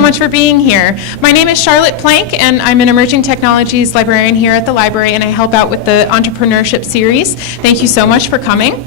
so much for being here. My name is Charlotte Plank, and I'm an Emerging Technologies librarian here at the library, and I help out with the entrepreneurship series. Thank you so much for coming.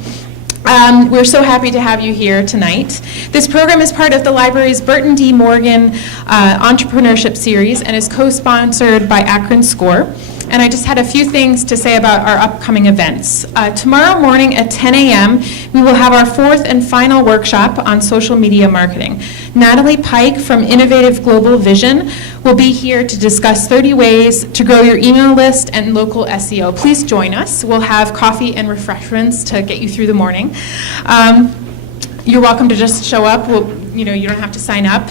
We're so happy to have you here tonight. This program is part of the library's Burton D. Morgan Entrepreneurship Series and is co-sponsored by Akron SCORE. And I just had a few things to say about our upcoming events. Tomorrow morning at 10 a.m., we will have our fourth and final workshop on social media marketing. Natalie Pike from Innovative Global Vision will be here to discuss 30 ways to grow your email list and local SEO. Please join us. We'll have coffee and refreshments to get you through the morning. You're welcome to just show up. You don't have to sign up.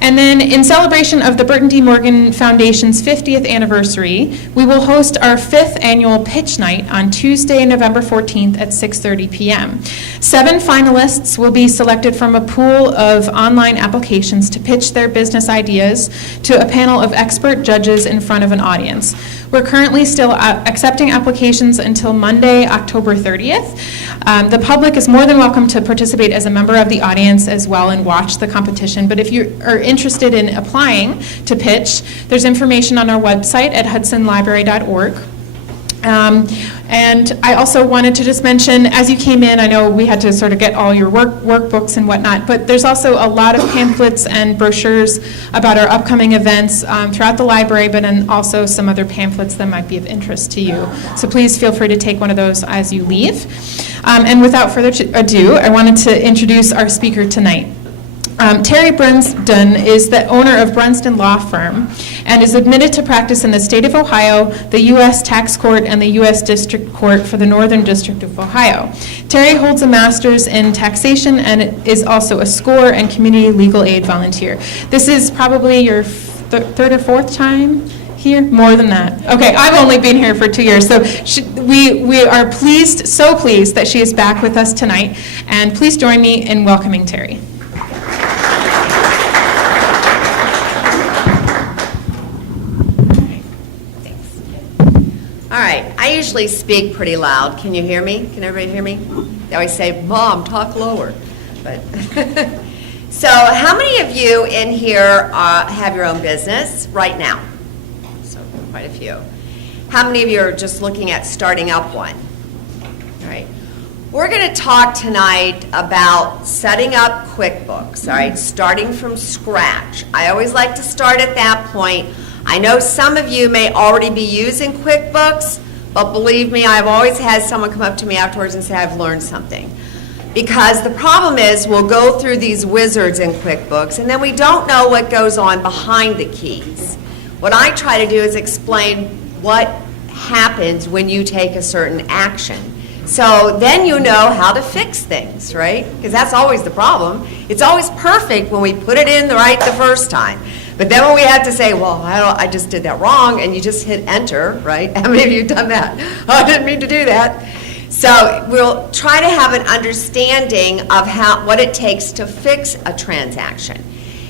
And then in celebration of the Burton D. Morgan Foundation's 50th anniversary, we will host our 5th annual pitch night on Tuesday, November 14th at 6:30 p.m. 7 finalists will be selected from a pool of online applications to pitch their business ideas to a panel of expert judges in front of an audience. We're currently still accepting applications until Monday, October 30th. The public is more than welcome to participate as a member of the audience as well and watch the competition. But if you are interested in applying to pitch, there's information on our website at hudsonlibrary.org. And I also wanted to just mention, as you came in, I know we had to sort of get all your workbooks and whatnot, but there's also a lot of pamphlets and brochures about our upcoming events throughout the library, but then also some other pamphlets that might be of interest to you. So please feel free to take one of those as you leave. And without further ado, I wanted to introduce our speaker tonight. Terry Brunsdon is the owner of Brunsdon Law Firm and is admitted to practice in the state of Ohio, the U.S. Tax Court, and the U.S. District Court for the Northern District of Ohio. Terry holds a master's in taxation and is also a SCORE and community legal aid volunteer. This is probably your third or fourth time here? More than that. Okay, I've only been here for 2 years, so we are so pleased that she is back with us tonight, and please join me in welcoming Terry. All right, I usually speak pretty loud. Can you hear me? Can everybody hear me? They always say, Mom, talk lower. But so how many of you in here have your own business right now? So quite a few. How many of you are just looking at starting up one? All right. We're going to talk tonight about setting up QuickBooks, all right, starting from scratch. I always like to start at that point. I know some of you may already be using QuickBooks, but believe me, I've always had someone come up to me afterwards and say, I've learned something. Because the problem is we'll go through these wizards in QuickBooks, and then we don't know what goes on behind the keys. What I try to do is explain what happens when you take a certain action. So then you know how to fix things, right? Because that's always the problem. It's always perfect when we put it in right the first time. But then when we have to say, well, I just did that wrong, and you just hit enter, right? How many of you have done that? Oh, I didn't mean to do that. So we'll try to have an understanding of what it takes to fix a transaction.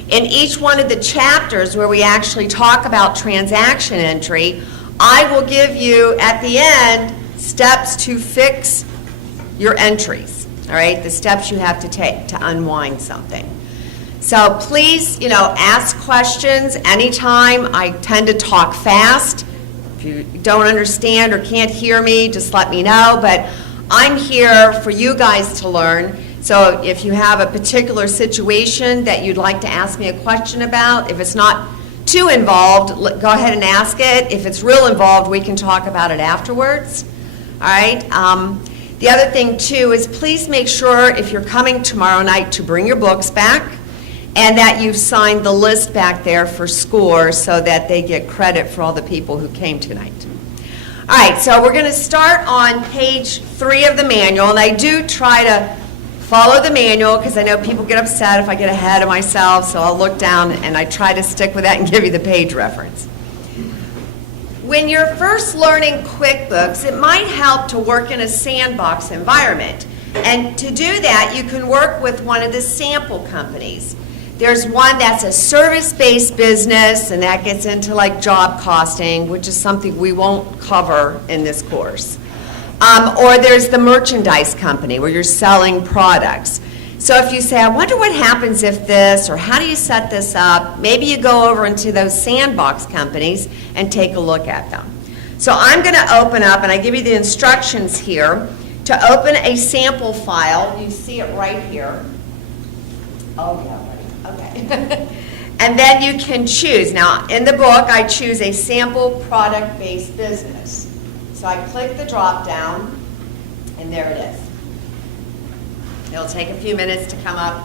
In each one of the chapters where we actually talk about transaction entry, I will give you, at the end, steps to fix your entries, all right? The steps you have to take to unwind something. So please, ask questions anytime. I tend to talk fast. If you don't understand or can't hear me, just let me know. But I'm here for you guys to learn. So if you have a particular situation that you'd like to ask me a question about, if it's not too involved, go ahead and ask it. If it's real involved, we can talk about it afterwards. All right? The other thing, too, is please make sure if you're coming tomorrow night to bring your books back, and that you've signed the list back there for SCORE so that they get credit for all the people who came tonight. All right, so we're going to start on page 3 of the manual, and I do try to follow the manual because I know people get upset if I get ahead of myself, so I'll look down and I try to stick with that and give you the page reference. When you're first learning QuickBooks, it might help to work in a sandbox environment. And to do that, you can work with one of the sample companies. There's one that's a service-based business, and that gets into like job costing, which is something we won't cover in this course. Or there's the merchandise company where you're selling products. So if you say, I wonder what happens if this, or how do you set this up, maybe you go over into those sandbox companies and take a look at them. So I'm going to open up, and I give you the instructions here, to open a sample file. You see it right here. Oh, yeah, right. Okay. And then you can choose. Now, in the book, I choose a sample product-based business. So I click the drop-down, and there it is. It'll take a few minutes to come up.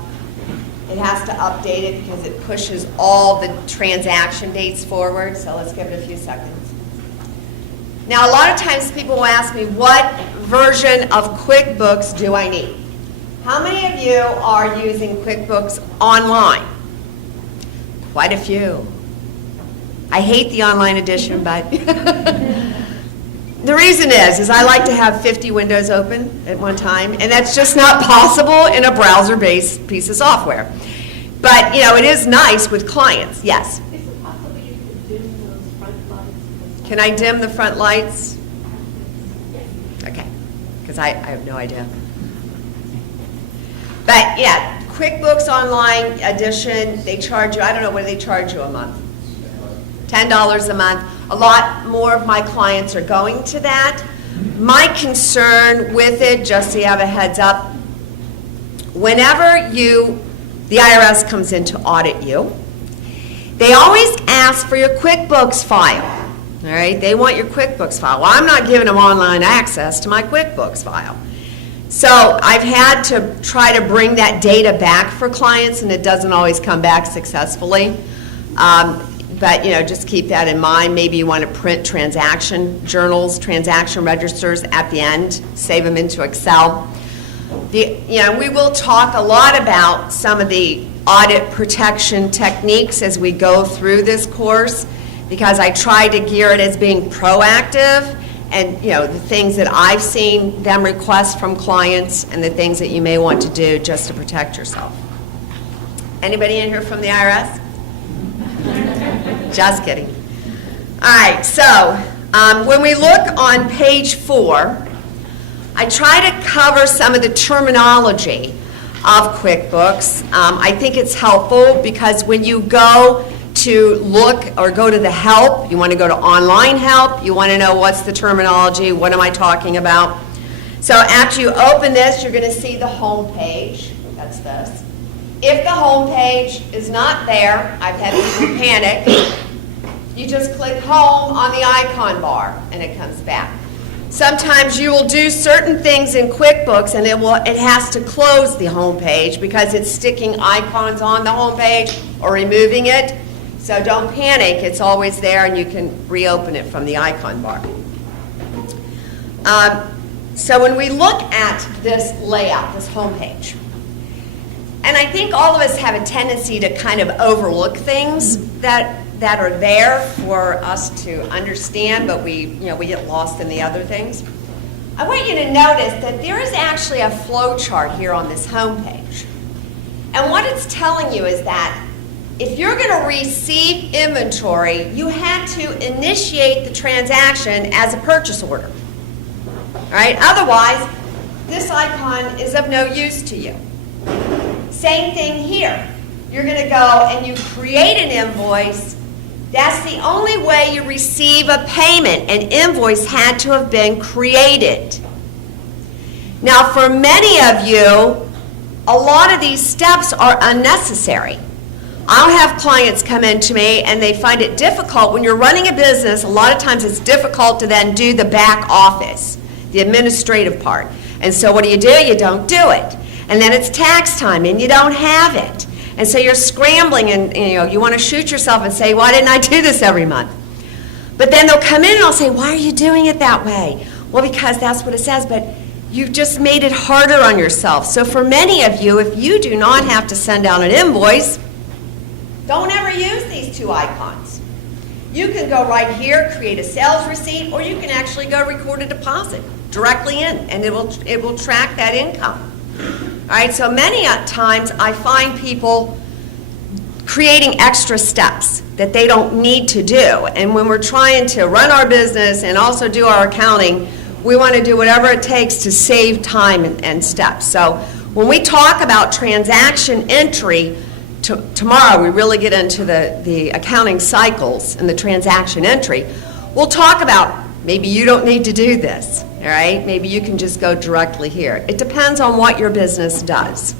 It has to update it because it pushes all the transaction dates forward, so let's give it a few seconds. Now, a lot of times people will ask me, what version of QuickBooks do I need? How many of you are using QuickBooks online? Quite a few. I hate the online edition, but the reason is I like to have 50 windows open at one time, and that's just not possible in a browser-based piece of software. But, you know, it is nice with clients. Yes? Is it possible you could dim those front lights? Can I dim the front lights? Yes. Okay, because I have no idea. But, yeah, QuickBooks Online Edition, they charge you, I don't know, what do they charge you a month? $10 a month. A lot more of my clients are going to that. My concern with it, just so you have a heads up, whenever the IRS comes in to audit you, they always ask for your QuickBooks file. All right, they want your QuickBooks file. Well, I'm not giving them online access to my QuickBooks file. So I've had to try to bring that data back for clients, and it doesn't always come back successfully. But, you know, just keep that in mind. Maybe you want to print transaction journals, transaction registers at the end, save them into Excel. We will talk a lot about some of the audit protection techniques as we go through this course, because I try to gear it as being proactive and, you know, the things that I've seen them request from clients and the things that you may want to do just to protect yourself. Anybody in here from the IRS? Just kidding. All right, so when we look on page 4, I try to cover some of the terminology of QuickBooks. I think it's helpful because when you go to look or go to the help, you want to go to online help, you want to know what's the terminology, what am I talking about. So after you open this, you're going to see the home page. That's this. If the home page is not there, I've had people panic, you just click home on the icon bar and it comes back. Sometimes you will do certain things in QuickBooks and it has to close the home page because it's sticking icons on the home page or removing it. So don't panic, it's always there and you can reopen it from the icon bar. So when we look at this layout, this home page, and I think all of us have a tendency to kind of overlook things that are there for us to understand, but we get lost in the other things. I want you to notice that there is actually a flow chart here on this home page. And what it's telling you is that if you're going to receive inventory, you had to initiate the transaction as a purchase order. All right? Otherwise, this icon is of no use to you. Same thing here. You're going to go and you create an invoice. That's the only way you receive a payment. An invoice had to have been created. Now, for many of you, a lot of these steps are unnecessary. I'll have clients come in to me and they find it difficult. When you're running a business, a lot of times it's difficult to then do the back office, the administrative part. And so what do? You don't do it. And then it's tax time and you don't have it. And so you're scrambling and you want to shoot yourself and say, why didn't I do this every month? But then they'll come in and I'll say, why are you doing it that way? Well, because that's what it says, but you've just made it harder on yourself. So for many of you, if you do not have to send out an invoice, don't ever use these two icons. You can go right here, create a sales receipt, or you can actually go record a deposit directly in, and it will track that income. All right, so many times I find people creating extra steps that they don't need to do. And when we're trying to run our business and also do our accounting, we want to do whatever it takes to save time and steps. So When we talk about transaction entry, tomorrow we really get into the accounting cycles and the transaction entry, we'll talk about maybe you don't need to do this, all right? Maybe you can just go directly here. It depends on what your business does,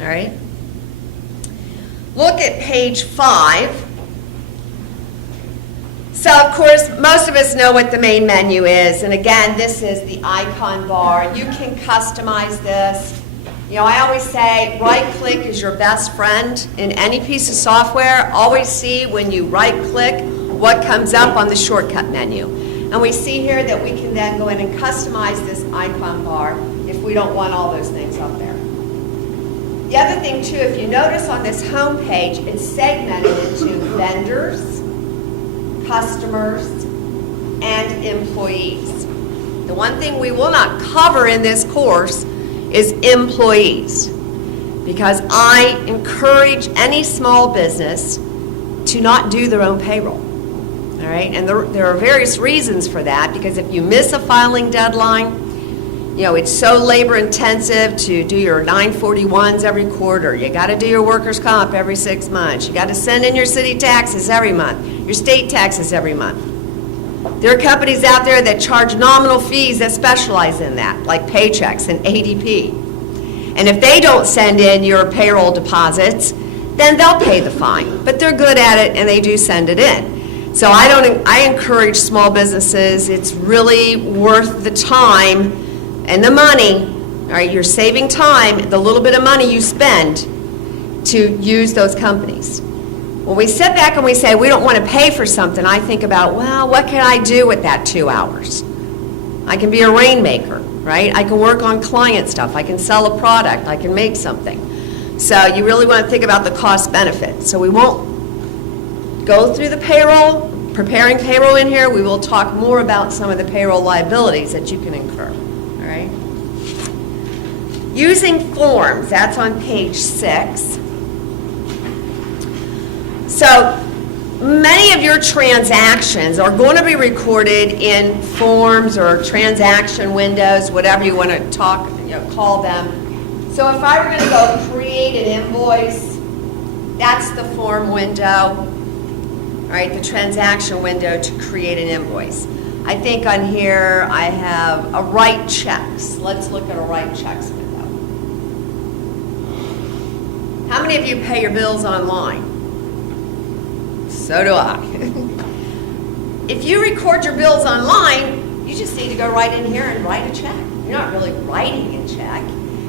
all right? Look at page 5. So, of course, most of us know what the main menu is, and again, this is the icon bar. You can customize this. You know, I always say right-click is your best friend in any piece of software. Always see when you right-click what comes up on the shortcut menu. And we see here that we can then go in and customize this icon bar if we don't want all those things up there. The other thing, too, if you notice on this home page, it's segmented into vendors, customers, and employees. The one thing we will not cover in this course is employees, because I encourage any small business to not do their own payroll. All right, and there are various reasons for that, because if you miss a filing deadline, you know, it's so labor intensive to do your 941s every quarter. You got to do your workers' comp every 6 months. You got to send in your city taxes every month, your state taxes every month. There are companies out there that charge nominal fees that specialize in that, like Paychex and ADP. And if they don't send in your payroll deposits, then they'll pay the fine. But they're good at it, and they do send it in. So I encourage small businesses. It's really worth the time and the money. All right, you're saving time, the little bit of money you spend to use those companies. When we sit back and we say we don't want to pay for something, I think about, well, what can I do with that 2 hours? I can be a rainmaker, right? I can work on client stuff. I can sell a product. I can make something. So you really want to think about the cost benefit. So we won't go through the payroll, preparing payroll in here. We will talk more about some of the payroll liabilities that you can incur, all right? Using forms, that's on page 6. So many of your transactions are going to be recorded in forms or transaction windows, whatever you want to call them. So if I were going to go create an invoice, that's the form window, all right, the transaction window to create an invoice. I think on here I have a write checks. Let's look at a write checks window. How many of you pay your bills online? So do I. If you record your bills online, you just need to go right in here and write a check. You're not really writing a check.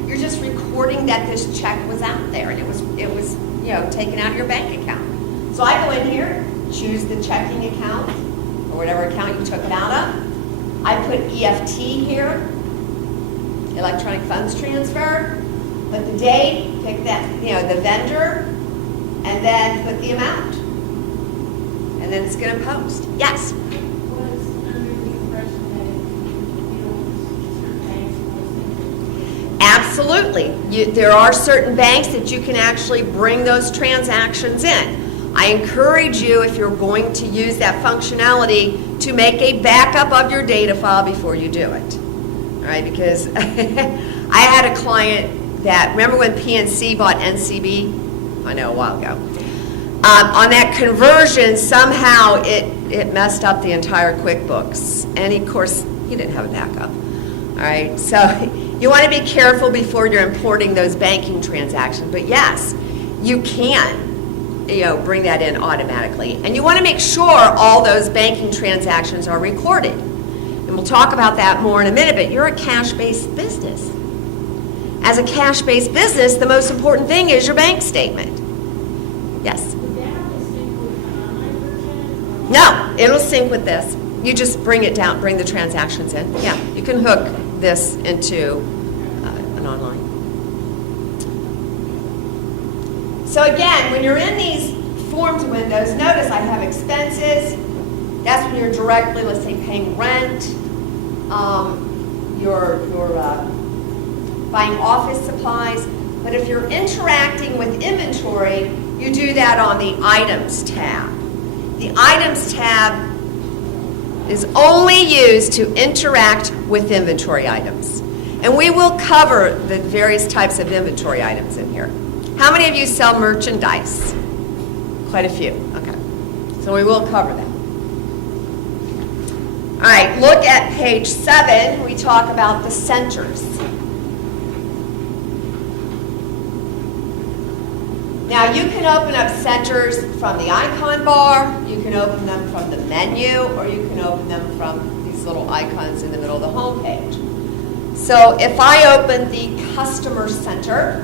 You're just recording that this check was out there and it was taken out of your bank account. So I go in here, choose the checking account or whatever account you took it out of. I put EFT here, electronic funds transfer. Put the date, pick that, the vendor, and then put the amount. And then it's going to post. Yes? Was under the impression that certain banks. Absolutely. There are certain banks that you can actually bring those transactions in. I encourage you, if you're going to use that functionality, to make a backup of your data file before you do it. All right, because I had a client that, remember when PNC bought NCB? I know, a while ago. On that conversion, somehow it messed up the entire Quickbooks. And of course, he didn't have a backup. All right, so you want to be careful before you're importing those banking transactions. But yes, you can, bring that in automatically. And you want to make sure all those banking transactions are recorded. And we'll talk about that more in a minute, but you're a cash-based business. As a cash-based business, the most important thing is your bank statement. Yes? Would that have to sync with the online version? No, it'll sync with this. You just bring it down, bring the transactions in. Yeah, you can hook this into an online. So again, when you're in these forms windows, notice I have expenses. That's when you're directly, let's say, paying rent. You're buying office supplies. But if you're interacting with inventory, you do that on the Items tab. The Items tab is only used to interact with inventory items. And we will cover the various types of inventory items in here. How many of you sell merchandise? Quite a few, okay. So we will cover that. All right, look at page 7. We talk about the centers. Now you can open up centers from the icon bar, you can open them from the menu, or you can open them from these little icons in the middle of the home page. So if I open the customer center,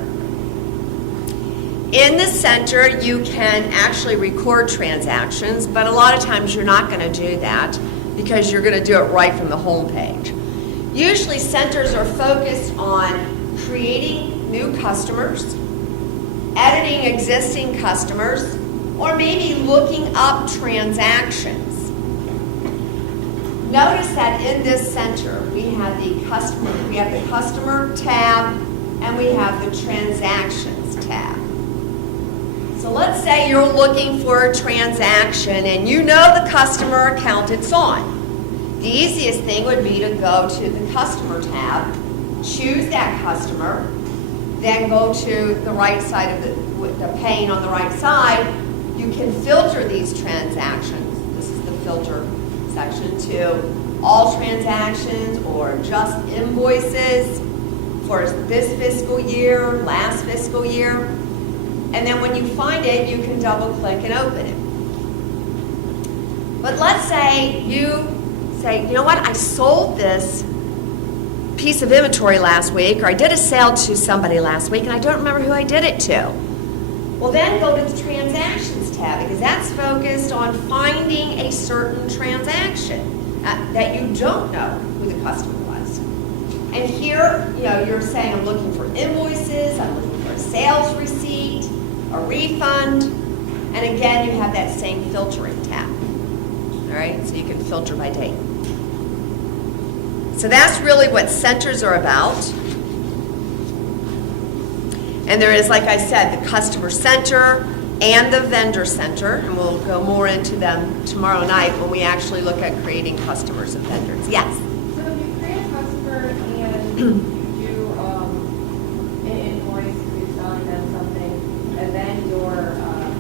in the center you can actually record transactions, but a lot of times you're not going to do that because you're going to do it right from the home page. Usually centers are focused on creating new customers, editing existing customers, or maybe looking up transactions. Notice that in this center we have the customer tab and we have the transactions tab. So let's say you're looking for a transaction and you know the customer account it's on. The easiest thing would be to go to the customer tab, choose that customer, then go to the right side of the pane on the right side. You can filter these transactions. This is the filter section to all transactions or just invoices for this fiscal year, last fiscal year. And then when you find it, you can double click and open it. But let's say you say, you know what, I sold this piece of inventory last week, or I did a sale to somebody last week and I don't remember who I did it to. Well, then go to the transactions tab because that's focused on finding a certain transaction that you don't know who the customer was. And here, you're saying I'm looking for invoices, I'm looking for a sales receipt, a refund, and again, you have that same filtering tab. All right, so you can filter by date. So that's really what centers are about. And there is, like I said, the customer center and the vendor center, and we'll go more into them tomorrow night when we actually look at creating customers and vendors. Yes? So if you create a customer and you do an invoice, you're selling them something, and then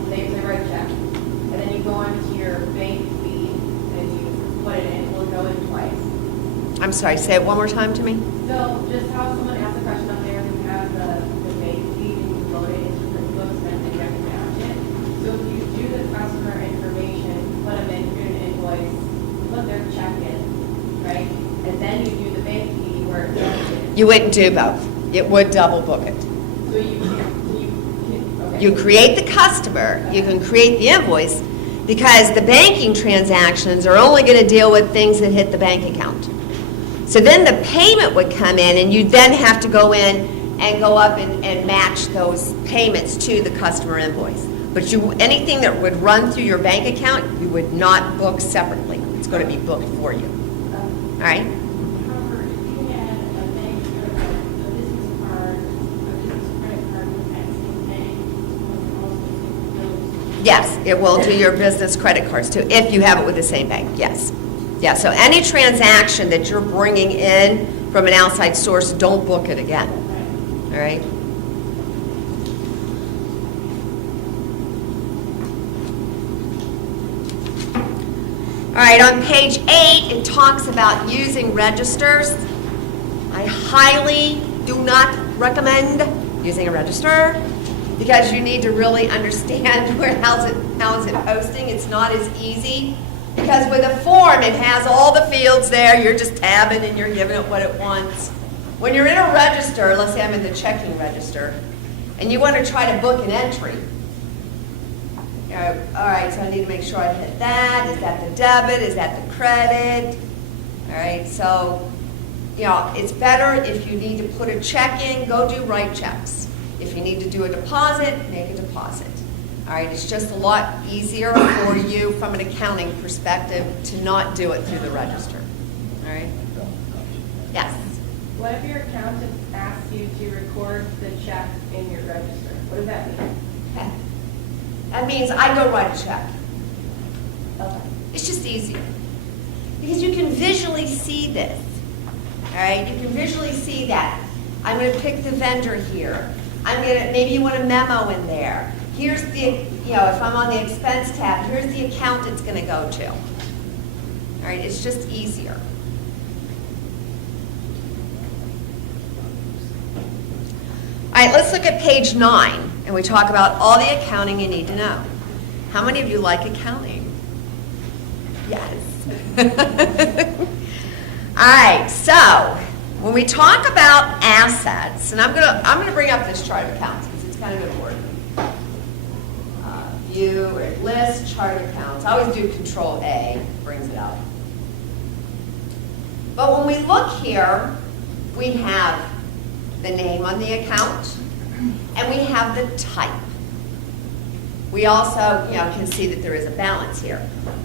they write a check, and then you go onto your bank feed and you put it in, will it go in twice? I'm sorry, say it one more time to me. So just how someone asked a question up there, you have the bank feed and you load it into Quickbooks and then you have to match it. So if you do the customer information, put them in, create an invoice, put their check in, right? And then you do the bank feed where it does it. You wouldn't do both. It would double book it. So okay. You create the customer, you can create the invoice, because the banking transactions are only going to deal with things that hit the bank account. So then the payment would come in, and you then have to go in and go up and match those payments to the customer invoice. But anything that would run through your bank account, you would not book separately. It's going to be booked for you. All right? However, if you had a bank or a business card, a business credit card with that same bank, Yes, it will do your business credit cards too, if you have it with the same bank, yes. Yeah, so any transaction that you're bringing in from an outside source, don't book it again. All right? All right, on page 8, it talks about using registers. I highly do not recommend using a register because you need to really understand how is it posting. It's not as easy because with a form, it has all the fields there. You're just tabbing and you're giving it what it wants. When you're in a register, let's say I'm in the checking register, and you want to try to book an entry. All right, so I need to make sure I hit that. Is that the debit? Is that the credit? All right, so, it's better if you need to put a check in, go do write checks. If you need to do a deposit, make a deposit. All right, it's just a lot easier for you from an accounting perspective to not do it through the register. All right? Yes? what if your accountant asks you to record the check in your register? What does that mean? Okay. That means I go write a check. Okay. It's just easier. Because you can visually see this. All right, you can visually see that. I'm going to pick the vendor here. Maybe you want a memo in there. Here's the, if I'm on the expense tab, here's the account it's going to go to. All right, it's just easier. All right, let's look at page 9, and we talk about all the accounting you need to know. How many of you like accounting? Yes. All right, so when we talk about assets, and I'm gonna bring up this chart of accounts because it's kind of important. View or list chart of accounts. I always do Control A, brings it up. But when we look here, we have the name on the account, and we have the type. We also, can see that there is a balance here.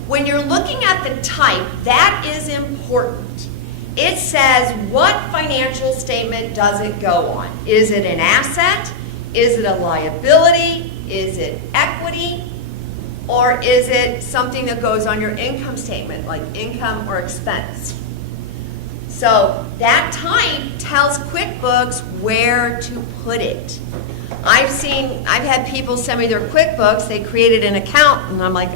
When you're looking at the type, that is important. It says what financial statement does it go on? Is it an asset? Is it a liability? Is it equity? Or is it something that goes on your income statement, like income or expense? So that type tells QuickBooks where to put it. I've had people send me their QuickBooks, they created an account, and I'm like,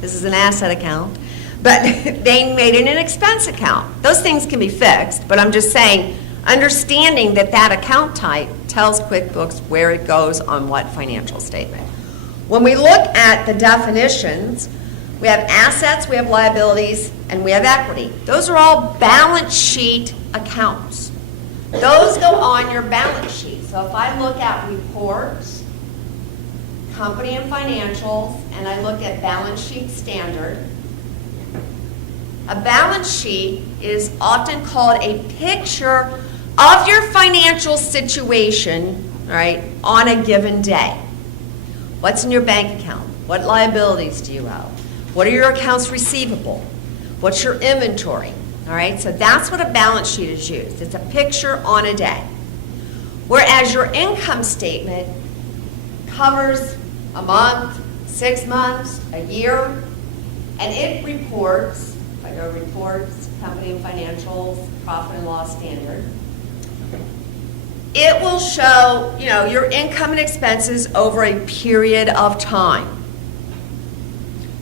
this is an asset account. But they made it an expense account. Those things can be fixed, but I'm just saying, understanding that that account type tells QuickBooks where it goes on what financial statement. When we look at the definitions, we have assets, we have liabilities, and we have equity. Those are all balance sheet accounts. Those go on your balance sheet. So if I look at reports, company and financials, and I look at balance sheet standard, a balance sheet is often called a picture of your financial situation, all right, on a given day. What's in your bank account? What liabilities do you owe? What are your accounts receivable? What's your inventory? All right, so that's what a balance sheet is used. It's a picture on a day. Whereas your income statement covers a month, 6 months, a year, and it reports, if I go reports, company and financials, profit and loss standard, it will show, your income and expenses over a period of time.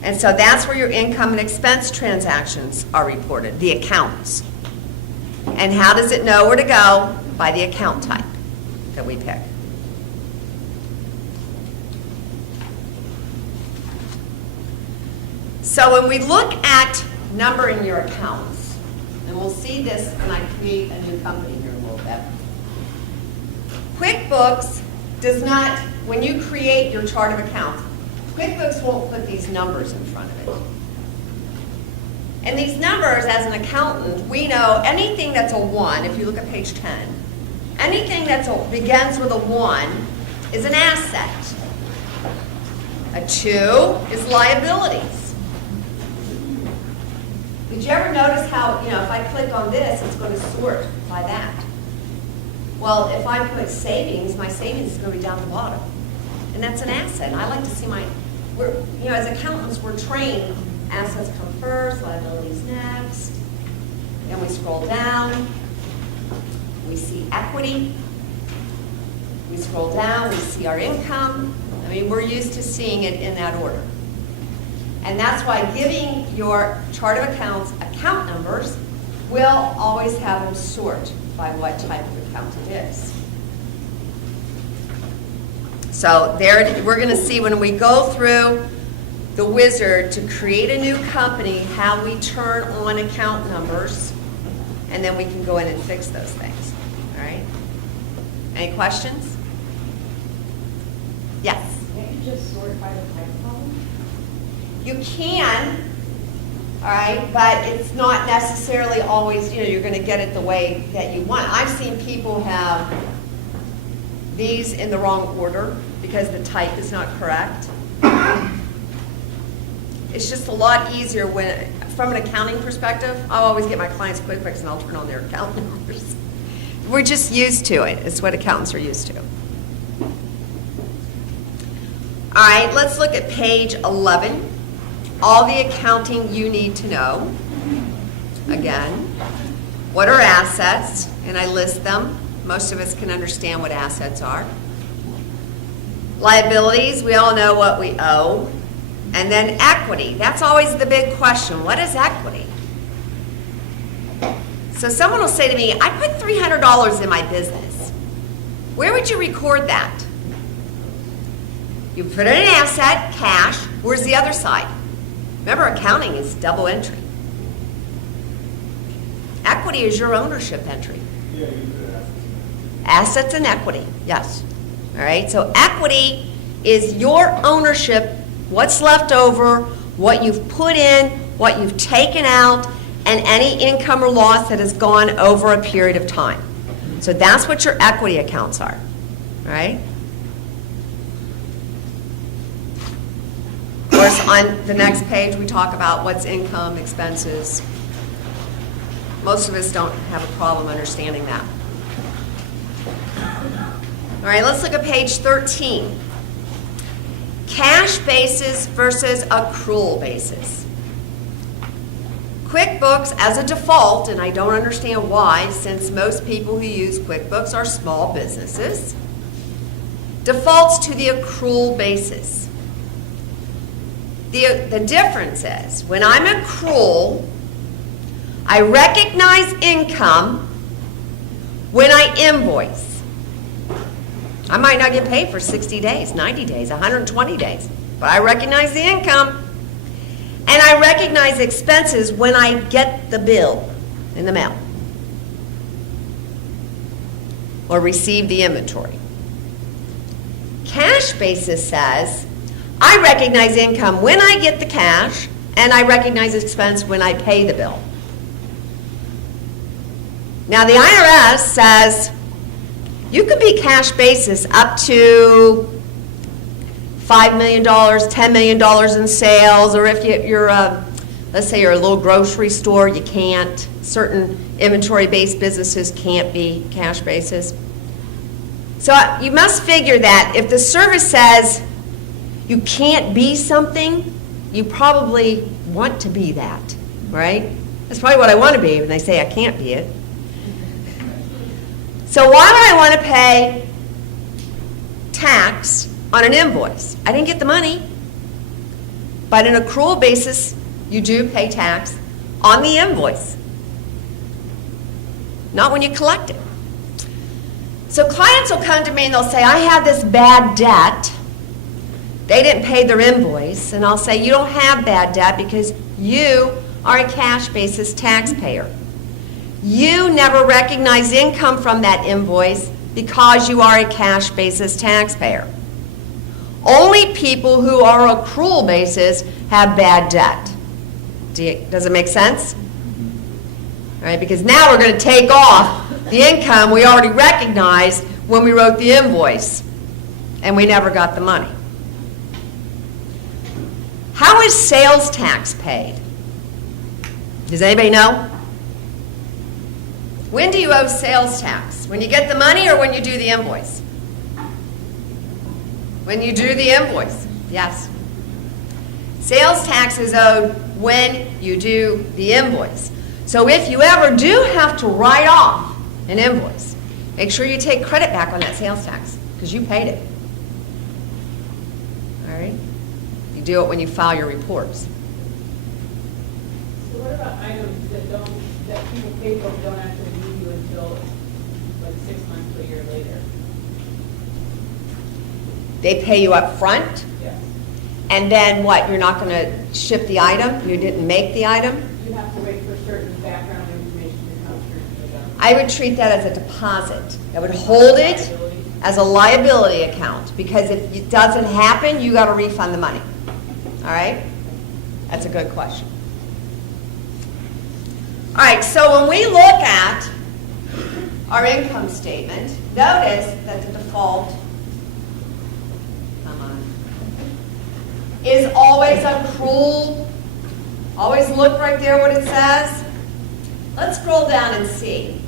And so that's where your income and expense transactions are reported, the accounts. And how does it know where to go? By the account type that we pick. So when we look at numbering your accounts, and we'll see this when I create a new company here in a little bit, QuickBooks does not, when you create your chart of accounts, QuickBooks won't put these numbers in front of it. And these numbers, as an accountant, we know anything that's a 1, if you look at page 10, anything that begins with a 1 is an asset. A 2 is liabilities. Did you ever notice how, if I click on this, it's going to sort by that? Well, if I put savings, my savings is going to be down the bottom. And that's an asset. And I like to see as accountants, we're trained, assets come first, liabilities next. Then we scroll down. We see equity. We scroll down, we see our income. I mean, we're used to seeing it in that order. And that's why giving your chart of accounts account numbers will always have them sort by what type of account it is. So there, we're going to see when we go through the wizard to create a new company, how we turn on account numbers, and then we can go in and fix those things. All right? Any questions? Yes? Can't you just sort by the type column? You can, all right, but it's not necessarily always, you're going to get it the way that you want. I've seen people have these in the wrong order because the type is not correct. It's just a lot easier when, from an accounting perspective, I'll always get my clients Quickbooks and I'll turn on their account numbers. We're just used to it. It's what accountants are used to. All right, let's look at page 11. All the accounting you need to know. Again, what are assets? And I list them. Most of us can understand what assets are. Liabilities, we all know what we owe. And then equity, that's always the big question. What is equity? So someone will say to me, I put $300 in my business. Where would you record that? You put it in an asset, cash. Where's the other side? Remember, accounting is double entry. Equity is your ownership entry. Yeah, you put Assets and equity, yes. All right, so equity is your ownership, what's left over, what you've put in, what you've taken out, and any income or loss that has gone over a period of time. So that's what your equity accounts are, all right? Of course, on the next page, we talk about what's income, expenses. Most of us don't have a problem understanding that. All right, let's look at page 13. Cash basis versus accrual basis. QuickBooks as a default, and I don't understand why, since most people who use QuickBooks are small businesses, defaults to the accrual basis. The difference is, when I'm accrual, I recognize income when I invoice. I might not get paid for 60 days, 90 days, 120 days, but I recognize the income. And I recognize expenses when I get the bill in the mail or receive the inventory. Cash basis says, I recognize income when I get the cash, and I recognize expense when I pay the bill. Now, the IRS says you could be cash basis up to $5 million, $10 million in sales, or if you're let's say you're a little grocery store, you can't. Certain inventory-based businesses can't be cash basis. So you must figure that if the service says you can't be something, you probably want to be that, right? That's probably what I want to be when they say I can't be it. So why would I want to pay tax on an invoice? I didn't get the money. But on an accrual basis, you do pay tax on the invoice, not when you collect it. So clients will come to me and they'll say, I had this bad debt. They didn't pay their invoice. And I'll say, you don't have bad debt because you are a cash basis taxpayer. You never recognize income from that invoice because you are a cash basis taxpayer. Only people who are accrual basis have bad debt. Does it make sense? All right, because now we're going to take off the income we already recognized when we wrote the invoice, and we never got the money. How is sales tax paid? Does anybody know? When do you owe sales tax? When you get the money or when you do the invoice? When you do the invoice, yes. Sales tax is owed when you do the invoice. So if you ever do have to write off an invoice, make sure you take credit back on that sales tax because you paid it. All right? You do it when you file your reports. So what about items that people pay for but don't actually need you until like 6 months to a year later? They pay you up front, Yes. and then what? You're not going to ship the item? You didn't make the item? You have to wait for certain background information to come through to the government. I would treat that as a deposit. I would hold it as a liability account because if it doesn't happen, you got to refund the money. All right? That's a good question. All right, so when we look at our income statement, notice that the default is always accrual. Always look right there what it says. Let's scroll down and see.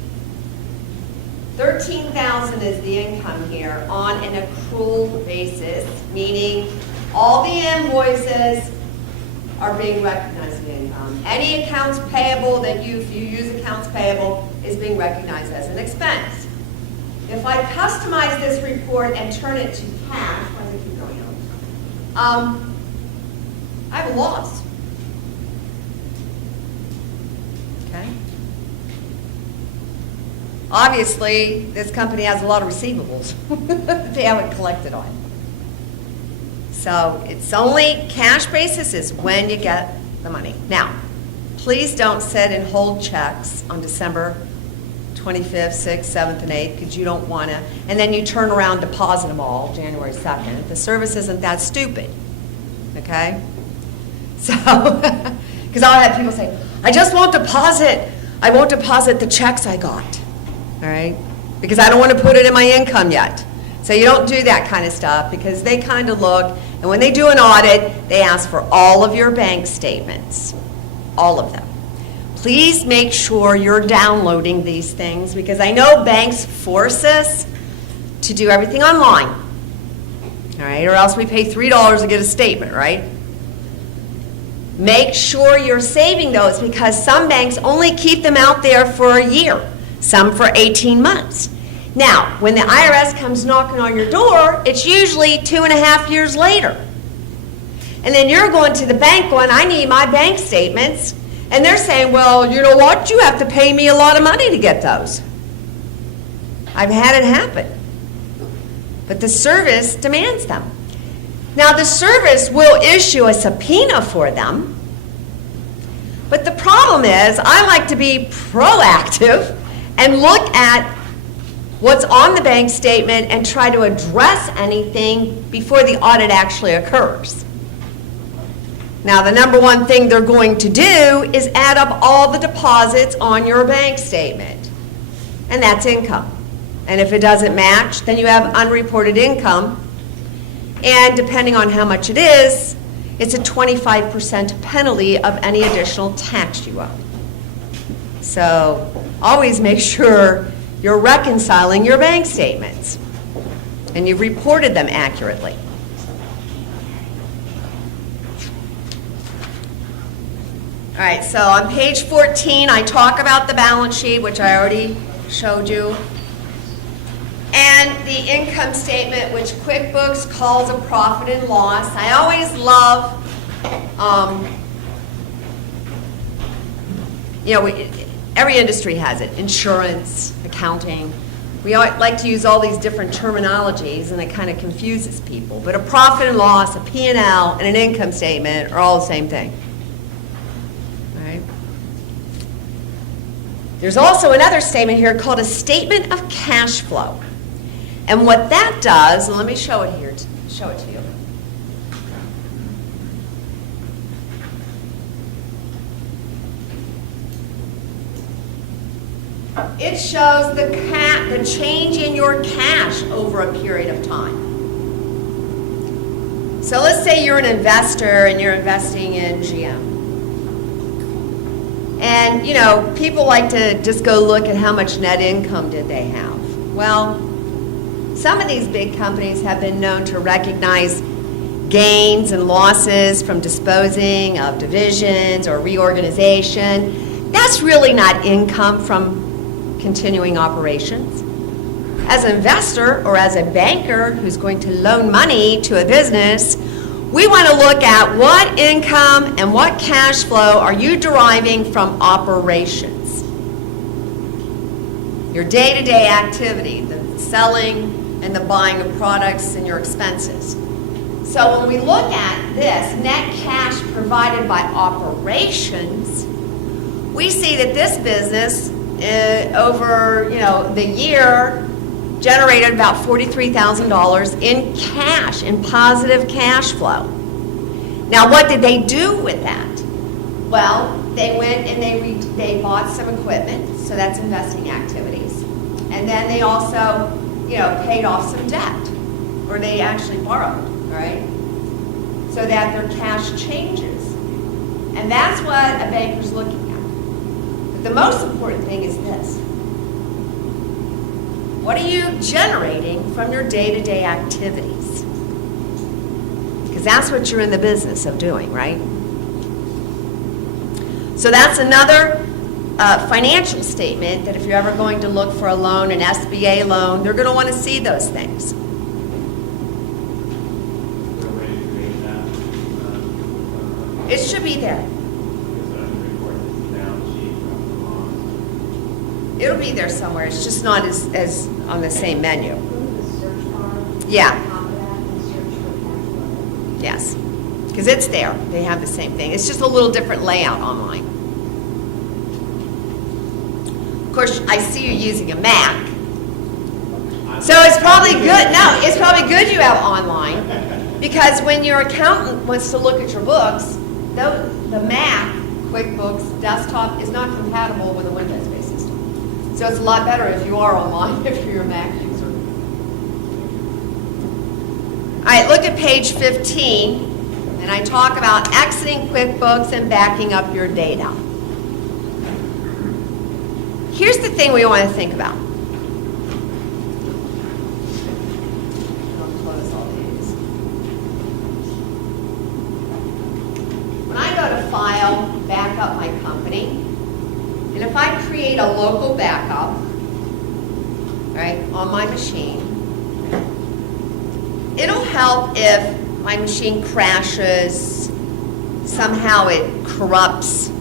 13,000 is the income here on an accrual basis, meaning all the invoices are being recognized as income. Any accounts payable that if you use accounts payable, is being recognized as an expense. If I customize this report and turn it to cash, why does it keep going up? I have a loss. Okay? Obviously, this company has a lot of receivables that they haven't collected on. So it's only cash basis is when you get the money. Now, please don't sit and hold checks on December 25th, 6th, 7th, and 8th, because you don't want to, and then you turn around, deposit them all January 2nd. The service isn't that stupid, okay? So, because I'll have people say, I won't deposit the checks I got, all right? Because I don't want to put it in my income yet. So you don't do that kind of stuff, because they kind of look, and when they do an audit, they ask for all of your bank statements, all of them. Please make sure you're downloading these things, because I know banks force us to do everything online, all right? Or else we pay $3 to get a statement, right? Make sure you're saving those, because some banks only keep them out there for a year, some for 18 months. Now, when the IRS comes knocking on your door, it's usually 2.5 years later. And then you're going to the bank going, I need my bank statements. And they're saying, well, you know what? You have to pay me a lot of money to get those. I've had it happen. But the service demands them. Now, the service will issue a subpoena for them. But the problem is, I like to be proactive and look at what's on the bank statement and try to address anything before the audit actually occurs. Now, the number one thing they're going to do is add up all the deposits on your bank statement, and that's income. And if it doesn't match, then you have unreported income, and depending on how much it is, it's a 25% penalty of any additional tax you owe. So always make sure you're reconciling your bank statements and you've reported them accurately. All right, so on page 14, I talk about the balance sheet, which I already showed you, and the income statement, which QuickBooks calls a profit and loss. I always love, every industry has it, insurance, accounting. We like to use all these different terminologies, and it kind of confuses people. But a profit and loss, a P&L, and an income statement are all the same thing. All right. There's also another statement here called a statement of cash flow. And what that does, and let me show it here, show it to you. It shows the change in your cash over a period of time. So let's say you're an investor and you're investing in GM. And, people like to just go look at how much net income did they have. Well, some of these big companies have been known to recognize gains and losses from disposing of divisions or reorganization. That's really not income from continuing operations. As an investor or as a banker who's going to loan money to a business, we want to look at what income and what cash flow are you deriving from operations. Your day-to-day activity, the selling and the buying of products and your expenses. So when we look at this net cash provided by operations, we see that this business over the year generated about $43,000 in cash, in positive cash flow. Now, what did they do with that? Well, they went and they bought some equipment, so that's investing activities, and then they also paid off some debt, or they actually borrowed, right? So that their cash changes, and that's what a banker's looking at. The most important thing is this. What are you generating from your day-to-day activities? Because that's what you're in the business of doing, right? So that's another financial statement that if you're ever going to look for a loan, an SBA loan, they're going to want to see those things. It should be there. It'll be there somewhere. It's just not as on the same menu. Yeah. Yes. Because it's there. They have the same thing. It's just a little different layout online. Of course, I see you're using a Mac. So it's probably good. No, it's probably good you have online. Because when your accountant wants to look at your books, the Mac, QuickBooks, desktop is not compatible with a Windows-based system. So it's a lot better if you are online, if you're a Mac user. All right, look at page 15, and I talk about exiting QuickBooks and backing up your data. Here's the thing we want to think about. I'll close all these. When I go to File, Back Up My Company, and if I create a local backup, right, on my machine, it'll help if my machine crashes, somehow it corrupts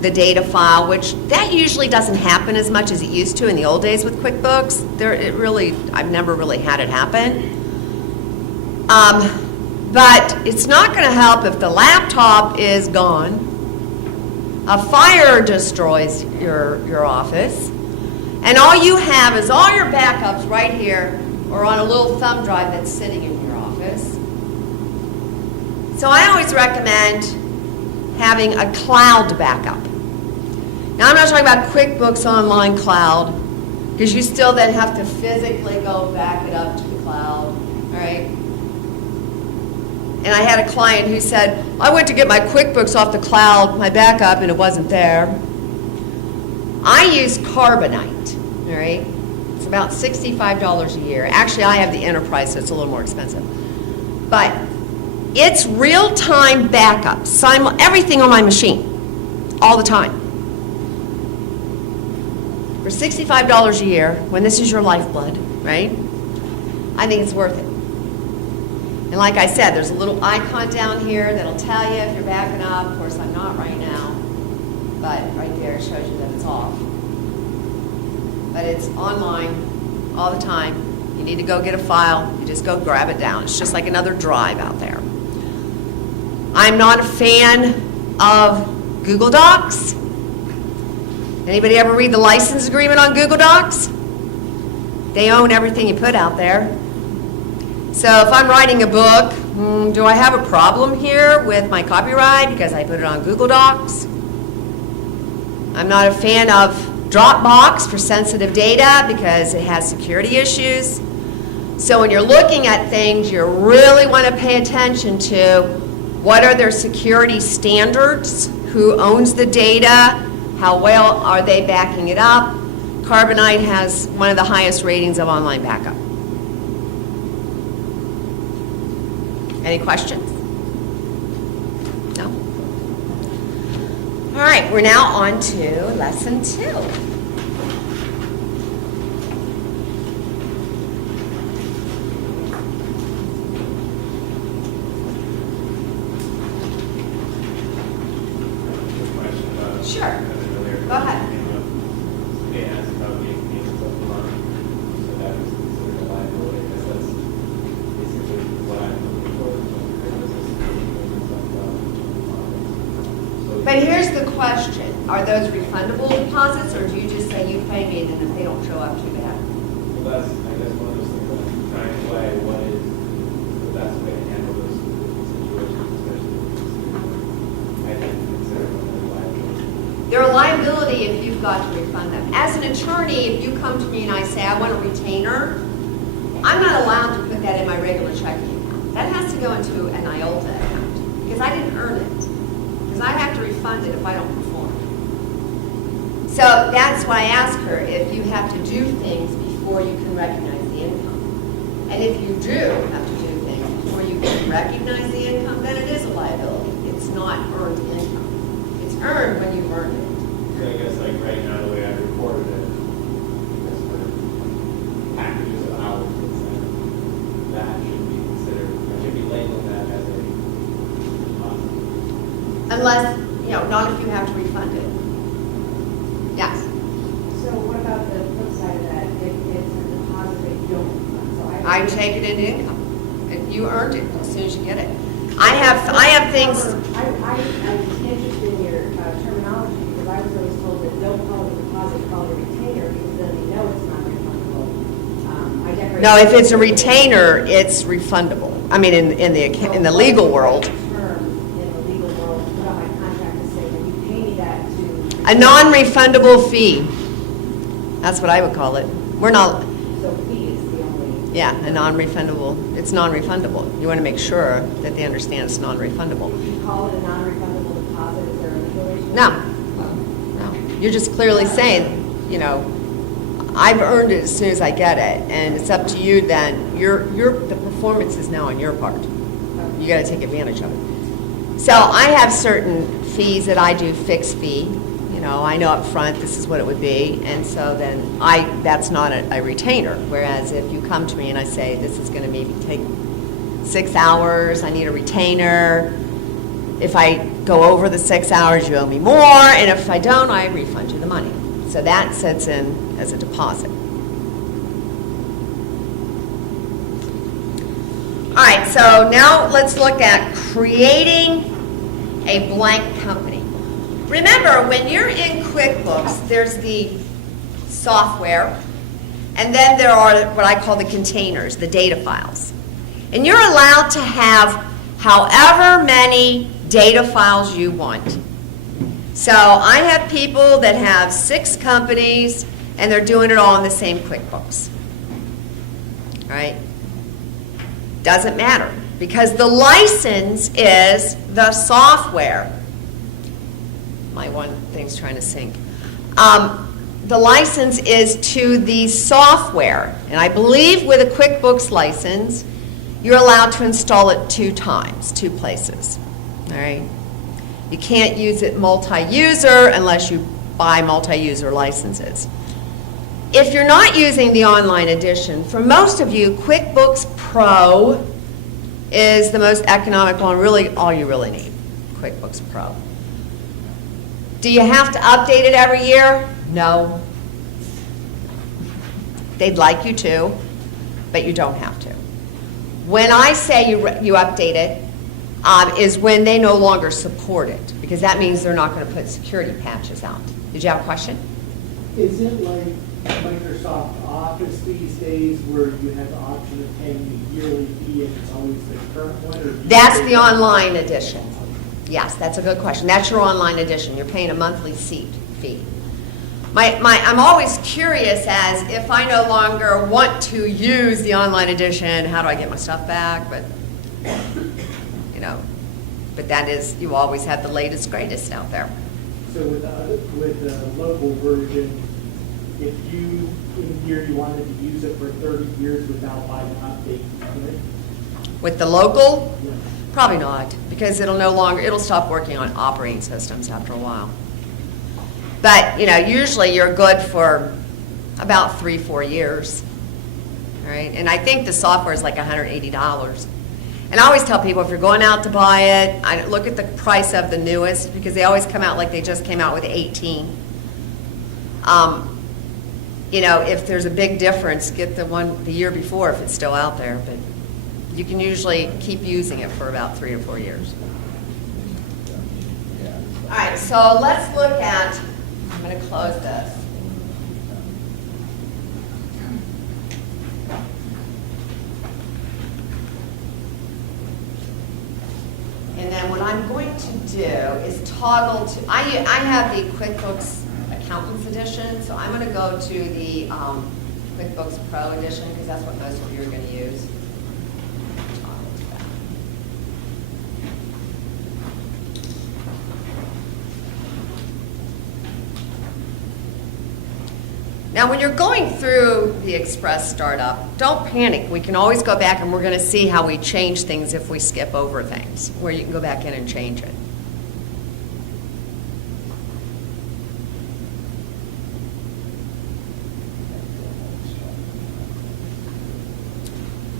the data file, which that usually doesn't happen as much as it used to in the old days with QuickBooks. I've never really had it happen. But it's not going to help if the laptop is gone, a fire destroys your office, and all you have is all your backups right here or on a little thumb drive that's sitting in your office. So I always recommend having a cloud backup. Now I'm not talking about QuickBooks Online Cloud, because you still then have to physically go back it up to the cloud, all right? And I had a client who said, I went to get my QuickBooks off the cloud, my backup, and it wasn't there. I use Carbonite, all right? It's about $65 a year. Actually, I have the Enterprise, so it's a little more expensive. But it's real-time backup, everything on my machine, all the time. For $65 a year, when this is your lifeblood, right? I think it's worth it. And like I said, there's a little icon down here that'll tell you if you're backing up. Of course, I'm not right now, but right there shows you that it's off. But it's online all the time. You need to go get a file, you just go grab it down. It's just like another drive out there. I'm not a fan of Google Docs. Anybody ever read the license agreement on Google Docs? They own everything you put out there. So if I'm writing a book, do I have a problem here with my copyright because I put it on Google Docs? I'm not a fan of Dropbox for sensitive data because it has security issues. So when you're looking at things, you really want to pay attention to what are their security standards, who owns the data, how well are they backing it up. Carbonite has one of the highest ratings of online backup. Any questions? No? All right, we're now on to lesson 2. Sure. Go ahead. They asked about making payments up front, so that is considered a liability, because that's basically what I'm looking for. But here's the question. Are those refundable deposits, or do you just say you pay me, and then if they don't show up, too bad? Well, that's, I guess, one of those things that I'm trying to weigh what is the best way to handle those situations, especially if I think consider them a liability. They're a liability if you've got to refund them. As an attorney, if you come to me and I say, I want a retainer, I'm not allowed to put that in my regular checking account. That has to go into an IOLTA account, because I didn't earn it. Because I have to refund it if I don't perform. So that's why I ask her if you have to do things before you can recognize the income. And if you do have to do things before you can recognize the income, then it is a liability. It's not earned income. It's earned when you earned it. So I guess like right now, the way I reported it, is for packages of hours, let's say, that should be considered, I should be labeling that as a deposit. Unless, not if you have to refund it. Yes. So what about the flip side of that, if it's a deposit that you don't refund? So I take it into income. And you earned it as soon as you get it. I have things, I'm interested in your terminology, because I was always told that don't call it a deposit, call it a retainer, because then they know it's not refundable. I decorate. no, if it's a retainer, it's refundable. I mean, in the legal world. Term in the legal world, put on my contract to say, when you pay me that to. A non-refundable fee. That's what I would call it. We're not, So fee is the only. yeah, a non-refundable. It's non-refundable. You want to make sure that they understand it's non-refundable. If you call it a non-refundable deposit, is there a legal issue? No. You're just clearly saying, I've earned it as soon as I get it, and it's up to you then. The performance is now on your part. You got to take advantage of it. So I have certain fees that I do fixed fee. I know up front this is what it would be, and so then that's not a retainer. Whereas if you come to me and I say this is going to maybe take 6 hours, I need a retainer. If I go over the 6 hours, you owe me more, and if I don't, I refund you the money. So that sets in as a deposit. All right, so now let's look at creating a blank company. Remember, when you're in QuickBooks, there's the software, and then there are what I call the containers, the data files. And you're allowed to have however many data files you want. So I have people that have 6 companies, and they're doing it all in the same QuickBooks. All right? Doesn't matter, because the license is the software. My one thing's trying to sync. The license is to the software. And I believe with a QuickBooks license, you're allowed to install it 2 times, 2 places. All right? You can't use it multi-user unless you buy multi-user licenses. If you're not using the online edition, for most of you, QuickBooks Pro is the most economical and really all you really need, QuickBooks Pro. Do you have to update it every year? No. They'd like you to, but you don't have to. When I say you update it, is when they no longer support it, because that means they're not going to put security patches out. Did you have a question? Is it like Microsoft Office these days where you have the option of paying a yearly fee and it's always the current one? Or That's the online edition. Yes, that's a good question. That's your online edition. You're paying a monthly seat fee. I'm always curious as if I no longer want to use the online edition, how do I get my stuff back? But, but that is, you always have the latest, greatest out there. So with the local version, if you, in here, you wanted to use it for 30 years without buying an update, right? With the local, Yeah. probably not, because it'll stop working on operating systems after a while. But, usually you're good for about 3-4 years, all right? And I think the software is like $180. And I always tell people, if you're going out to buy it, I look at the price of the newest, because they always come out like they just came out with 18. If there's a big difference, get the one the year before if it's still out there. But you can usually keep using it for about 3 or 4 years. All right, so let's look at, I'm going to close this. And then what I'm going to do is toggle to, I have the QuickBooks Accountants Edition, so I'm going to go to the QuickBooks Pro Edition because that's what most of you are going to use. Toggle to that. Now, when you're going through the Express startup, don't panic. We can always go back and we're going to see how we change things if we skip over things, where you can go back in and change it.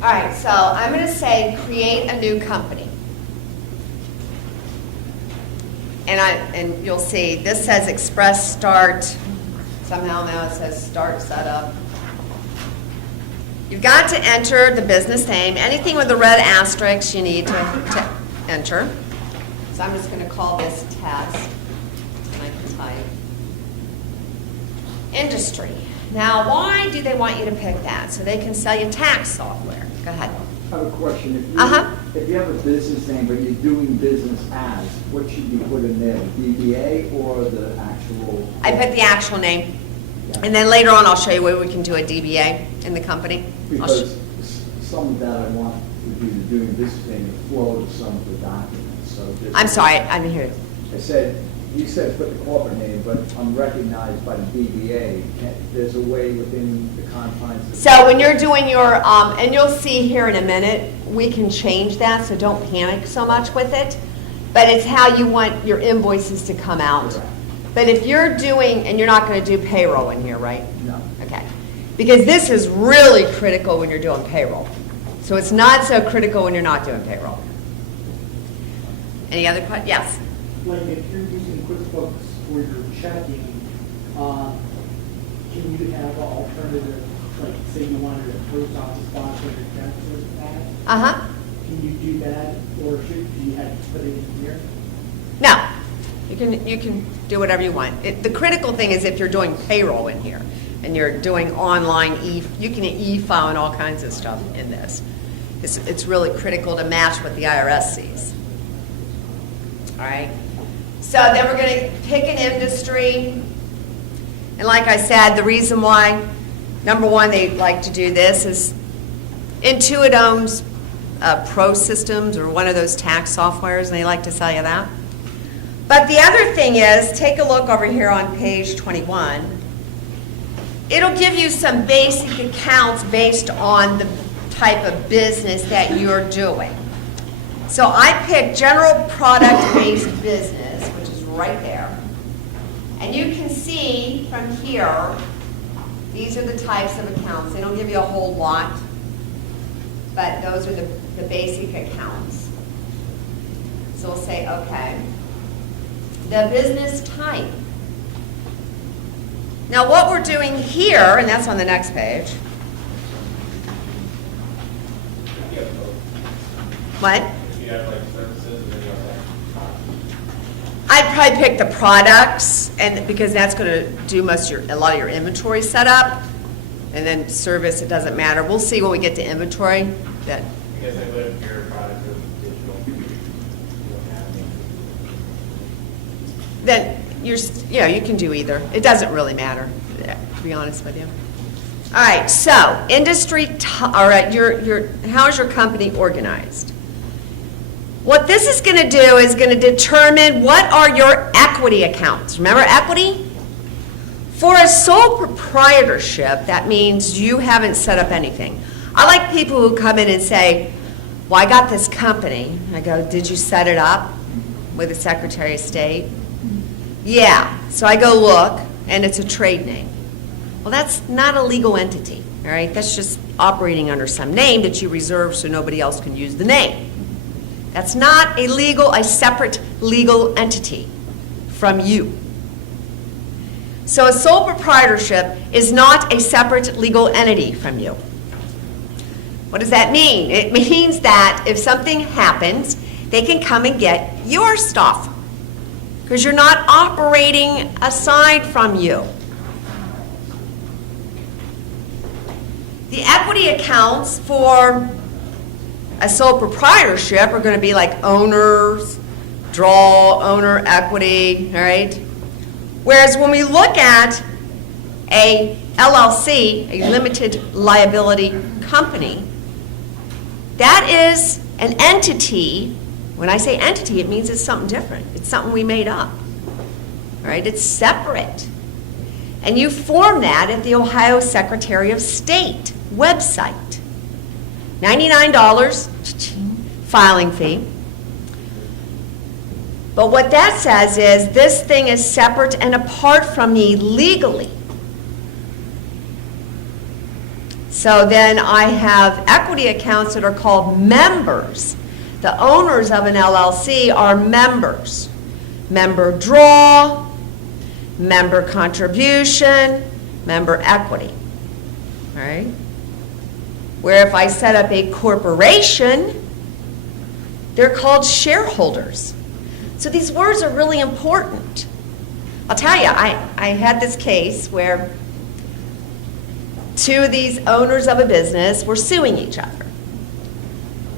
All right, so I'm going to say create a new company. And you'll see, this says express start. Somehow now it says start setup. You've got to enter the business name. Anything with the red asterisk you need to enter. So I'm just going to call this test. And I can type. Industry. Now, why do they want you to pick that? So they can sell you tax software. Go ahead. I have a question. If you have a business name, but you're doing business as, what should you put in there, the DBA or the actual? I put the actual name. And then later on, I'll show you where we can do a DBA in the company. Because some of that I want would be the doing business name to flow to some of the documents, so. I'm sorry, I didn't hear you. I said, you said put the corporate name, but I'm recognized by the DBA. There's a way within the confines of. So when you're doing your, and you'll see here in a minute, we can change that, so don't panic so much with it. But it's how you want your invoices to come out. Correct. But if you're doing, and you're not going to do payroll in here, right? No. Okay. Because this is really critical when you're doing payroll. So it's not so critical when you're not doing payroll. Any other questions? Yes. Like if you're using QuickBooks for your checking, can you have an alternative, like say you wanted a post office box or your taxes add? Uh-huh. Can you do that, or do you have to put it in here? No. You can do whatever you want. The critical thing is if you're doing payroll in here and you're doing online you can e-file and all kinds of stuff in this. It's really critical to match what the IRS sees. All right. So then we're going to pick an industry. And like I said, the reason why, number one, they like to do this is Intuit owns Pro Systems or one of those tax softwares, and they like to sell you that. But the other thing is, take a look over here on page 21. It'll give you some basic accounts based on the type of business that you're doing. So I picked general product-based business, which is right there. And you can see from here, these are the types of accounts. They don't give you a whole lot, but those are the basic accounts. So we'll say, okay. The business type. Now what we're doing here, and that's on the next page. What? If you have like services and then you have like. I'd probably pick the products, and because that's going to do a lot of your inventory setup, and then service, it doesn't matter. We'll see when we get to inventory. That. I guess I would if your product was digital. You don't have any. Then you can do either. It doesn't really matter, to be honest with you. All right, so industry, all right, how's your company organized? What this is going to do is going to determine what are your equity accounts. Remember equity? For a sole proprietorship, that means you haven't set up anything. I like people who come in and say, well, I got this company. I go, did you set it up with the Secretary of State? Yeah. So I go look, and it's a trade name. Well, that's not a legal entity, all right? That's just operating under some name that you reserve so nobody else can use the name. That's not a separate legal entity from you. So a sole proprietorship is not a separate legal entity from you. What does that mean? It means that if something happens, they can come and get your stuff because you're not operating aside from you. The equity accounts for a sole proprietorship are going to be like owners, draw, owner, equity, all right? Whereas when we look at a LLC, a limited liability company, that is an entity. When I say entity, it means it's something different. It's something we made up, all right? It's separate. And you form that at the Ohio Secretary of State website. $99 filing fee. But what that says is this thing is separate and apart from me legally. So then I have equity accounts that are called members. The owners of an LLC are members. Member draw, member contribution, member equity. All right? Where if I set up a corporation, they're called shareholders. So these words are really important. I'll tell you, I had this case where two of these owners of a business were suing each other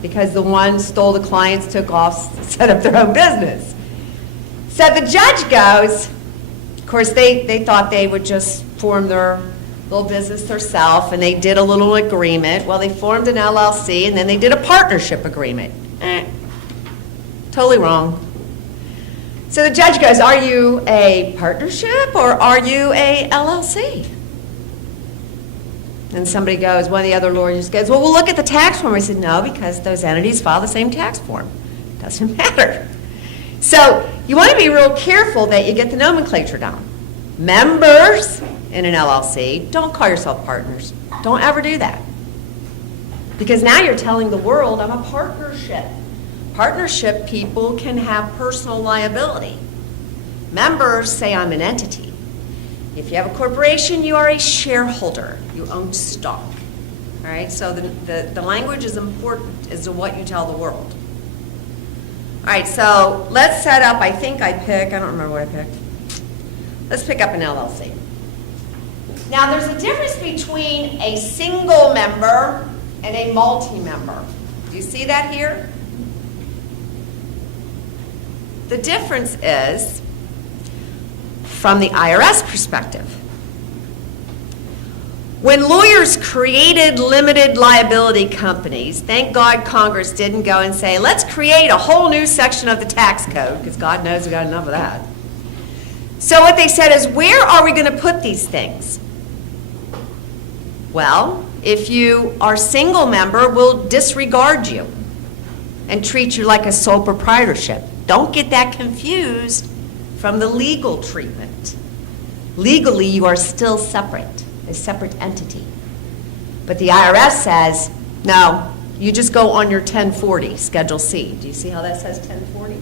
because the one stole the clients, took off, set up their own business. So the judge goes, of course, they thought they would just form their little business themselves, and they did a little agreement. Well, they formed an LLC, and then they did a partnership agreement. Totally wrong. So the judge goes, are you a partnership or are you a LLC? And somebody goes, one of the other lawyers goes, well, we'll look at the tax form. I said, no, because those entities file the same tax form. Doesn't matter. So you want to be real careful that you get the nomenclature down. Members in an LLC, don't call yourself partners. Don't ever do that. Because now you're telling the world I'm a partnership. Partnership people can have personal liability. Members say I'm an entity. If you have a corporation, you are a shareholder. You own stock. All right, so the language is important as to what you tell the world. All right, so let's set up, I don't remember what I picked. Let's pick up an LLC. Now, there's a difference between a single member and a multi-member. Do you see that here? The difference is from the IRS perspective. When lawyers created limited liability companies, thank God Congress didn't go and say, let's create a whole new section of the tax code, because God knows we got enough of that. So what they said is, where are we going to put these things? Well, if you are single member, we'll disregard you and treat you like a sole proprietorship. Don't get that confused from the legal treatment. Legally, you are still separate, a separate entity. But the IRS says, no, you just go on your 1040, Schedule C. Do you see how that says 1040?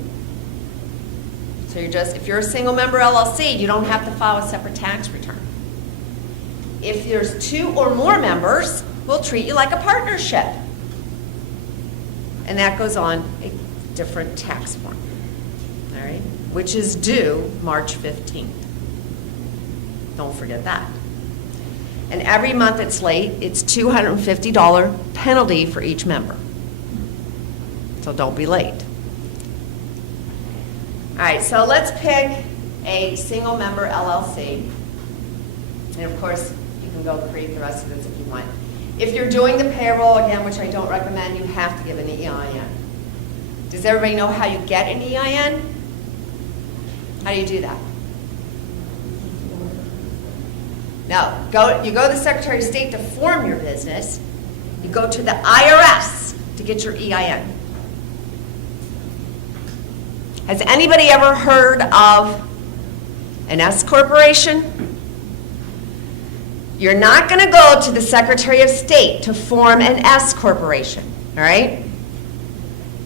So if you're a single member LLC, you don't have to file a separate tax return. If there's two or more members, we'll treat you like a partnership. And that goes on a different tax form, all right, which is due March 15th. Don't forget that. And every month it's late, it's $250 penalty for each member. So don't be late. All right, so let's pick a single member LLC. And of course, you can go create the rest of this if you want. If you're doing the payroll, again, which I don't recommend, you have to give an EIN. Does everybody know how you get an EIN? How do you do that? No, you go to the Secretary of State to form your business. You go to the IRS to get your EIN. Has anybody ever heard of an S corporation? You're not going to go to the Secretary of State to form an S corporation, all right?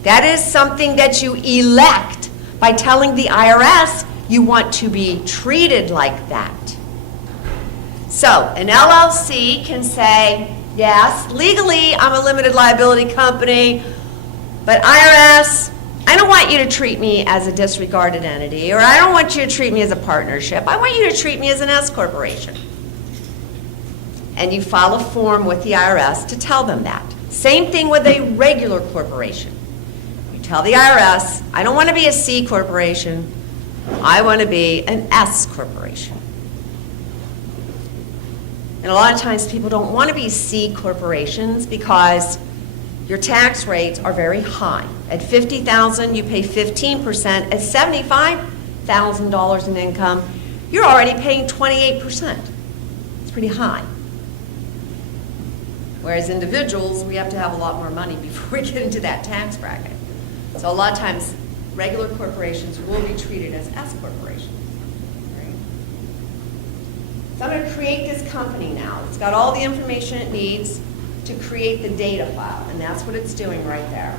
That is something that you elect by telling the IRS you want to be treated like that. So an LLC can say, yes, legally I'm a limited liability company, but IRS, I don't want you to treat me as a disregarded entity, or I don't want you to treat me as a partnership. I want you to treat me as an S corporation. And you file a form with the IRS to tell them that. Same thing with a regular corporation. You tell the IRS, I don't want to be a C corporation, I want to be an S corporation. And a lot of times people don't want to be C corporations because your tax rates are very high. At $50,000, you pay 15%. At $75,000 in income, you're already paying 28%. It's pretty high. Whereas individuals, we have to have a lot more money before we get into that tax bracket. So a lot of times, regular corporations will be treated as S corporations. Right? So I'm going to create this company now. It's got all the information it needs. to create the data file, and that's what it's doing right there.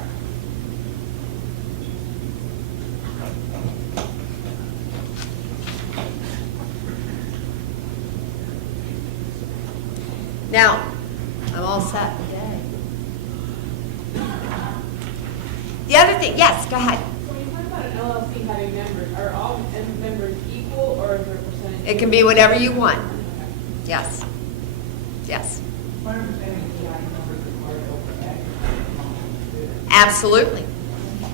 Now, I'm all set today. The other thing, yes, go ahead. So when you talk about an LLC having members, are all members equal, or is there a percentage? It can be whatever you want. Yes. Yes. My understanding is the EIN number is required to open a bank account. Absolutely.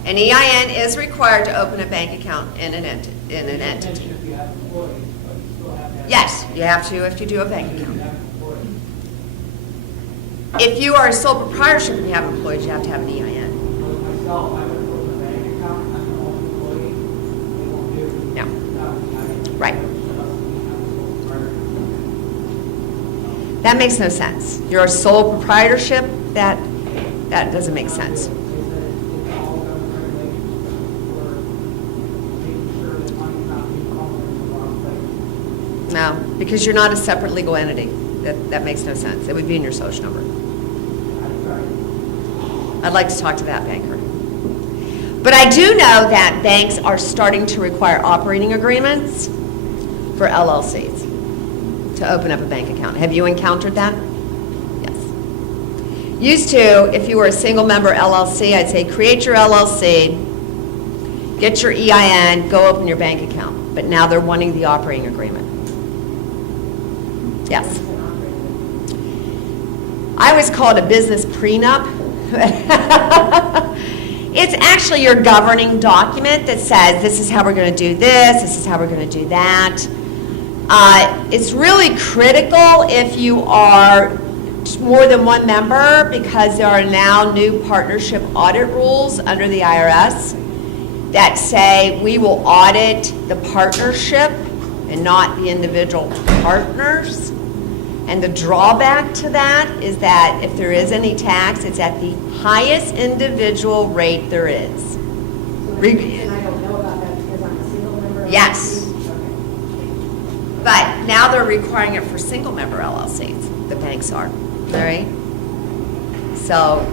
An EIN is required to open a bank account in an entity. Mention if you have employees, but you still have to have. Yes, you have to if you do a bank If you account. have employees. If you are a sole proprietorship and you have employees, you have to have an EIN. With myself, I would open a bank account, I'm an own employee, they won't do. No. without the EIN. Right. So that's the sole proprietorship. That makes no sense. You're a sole proprietorship, that doesn't make sense. They said it's all government regulations for making sure that money's not being funneled in the wrong place. No, because you're not a separate legal entity. That makes no sense. It would be in your social number. I've tried. I'd like to talk to that banker. But I do know that banks are starting to require operating agreements for LLCs to open up a bank account. Have you encountered that? Yes. Used to, if you were a single member LLC, I'd say create your LLC, get your EIN, go open your bank account. But now they're wanting the operating agreement. Yes. I always call it a business prenup. It's actually your governing document that says this is how we're going to do this is how we're going to do that. It's really critical if you are more than one member, because there are now new partnership audit rules under the IRS that say we will audit the partnership and not the individual partners. And the drawback to that is that if there is any tax, it's at the highest individual rate there is. And I don't know about that because I'm a single member. Yes. Okay. But now they're requiring it for single member LLCs, the banks are, all right? So,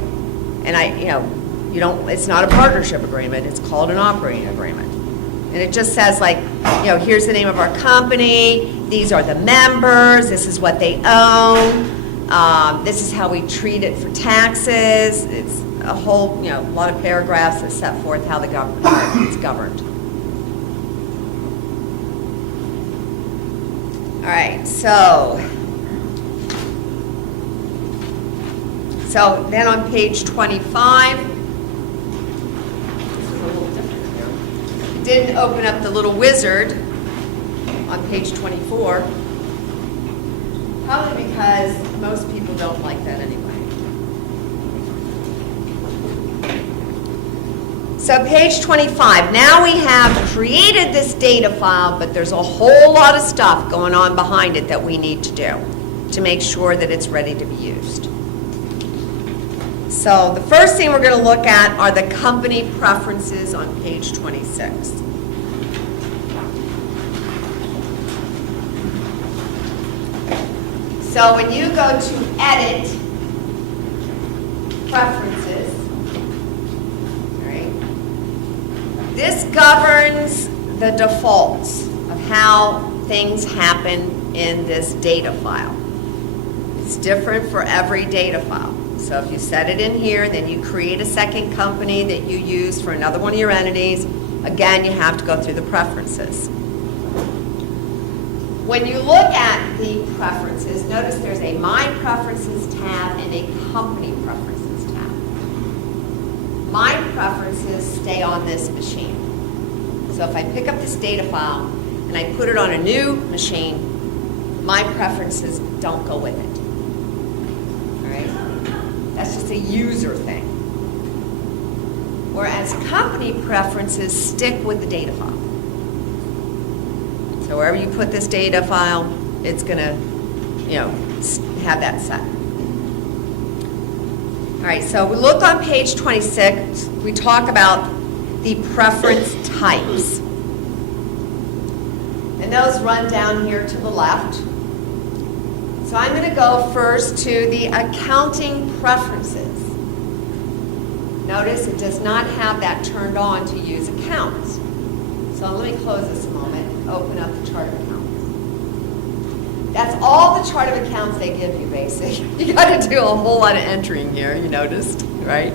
and you don't, it's not a partnership agreement, it's called an operating agreement. And it just says like, here's the name of our company, these are the members, this is what they own, this is how we treat it for taxes. It's a whole, a lot of paragraphs that set forth how the government is governed. All right, so then on page 25, this is a little different here. It didn't open up the little wizard on page 24, probably because most people don't like that anyway. So page 25, now we have created this data file, but there's a whole lot of stuff going on behind it that we need to do to make sure that it's ready to be used. So the first thing we're going to look at are the company preferences on page 26. So when you go to edit preferences, this governs the defaults of how things happen in this data file. It's different for every data file. So if you set it in here, then you create a second company that you use for another one of your entities. Again, you have to go through the preferences. When you look at the preferences, notice there's a My Preferences tab and a Company Preferences tab. My preferences stay on this machine. So if I pick up this data file and I put it on a new machine, my preferences don't go with it. All right? That's just a user thing. Whereas company preferences stick with the data file. So wherever you put this data file, it's going to, have that set. All right, so we look on page 26, we talk about the preference types. And those run down here to the left. So I'm going to go first to the accounting preferences. Notice it does not have that turned on to use accounts. So let me close this a moment, open up the chart of accounts. That's all the chart of accounts they give you, basically. You got to do a whole lot of entering here, you noticed, right?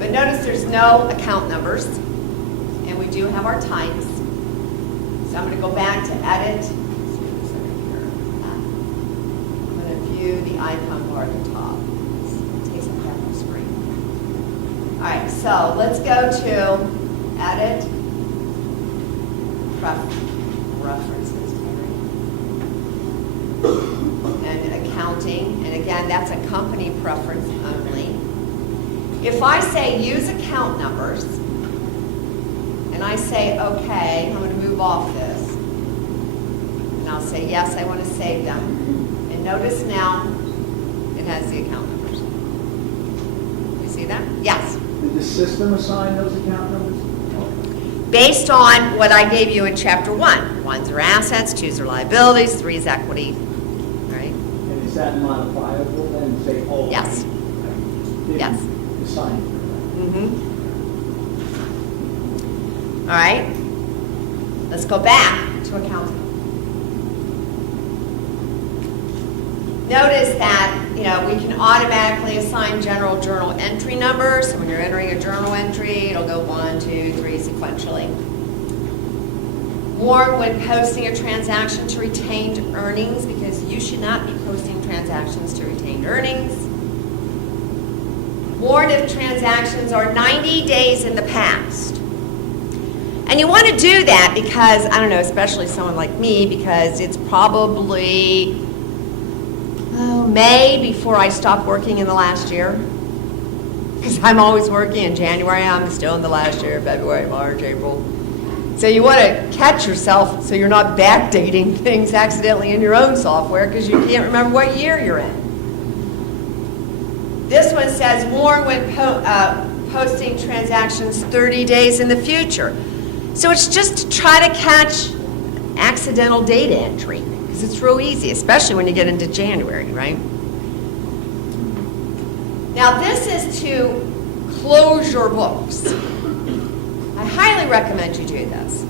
But notice there's no account numbers, and we do have our types. So I'm going to go back to edit. I'm going to view the icon bar at the top. It takes up half the screen. All right, so let's go to edit references. And accounting, and again, that's a company preference only. If I say use account numbers, and I say, okay, I'm going to move off this, and I'll say, yes, I want to save them. And notice now, it has the account numbers. You see that? Yes. Did the system assign those account numbers? Based on what I gave you in chapter 1. 1's are assets, 2's are liabilities, 3 is equity, right? And is that modifiable then? Say, oh, Yes. I didn't Yes. assign it. Mm-hmm. All right, let's go back to accounting. Notice that, we can automatically assign general journal entry numbers. So when you're entering a journal entry, it'll go 1, 2, 3 sequentially. Warn when posting a transaction to retained earnings, because you should not be posting transactions to retained earnings. Warn if transactions are 90 days in the past. And you want to do that because, I don't know, especially someone like me, because it's probably May before I stop working in the last year. Because I'm always working in January, I'm still in the last year, February, March, April. So you want to catch yourself so you're not backdating things accidentally in your own software because you can't remember what year you're in. This one says warn when posting transactions 30 days in the future. So it's just to try to catch accidental data entry, because it's real easy, especially when you get into January, right? Now this is to close your books. I highly recommend you do this.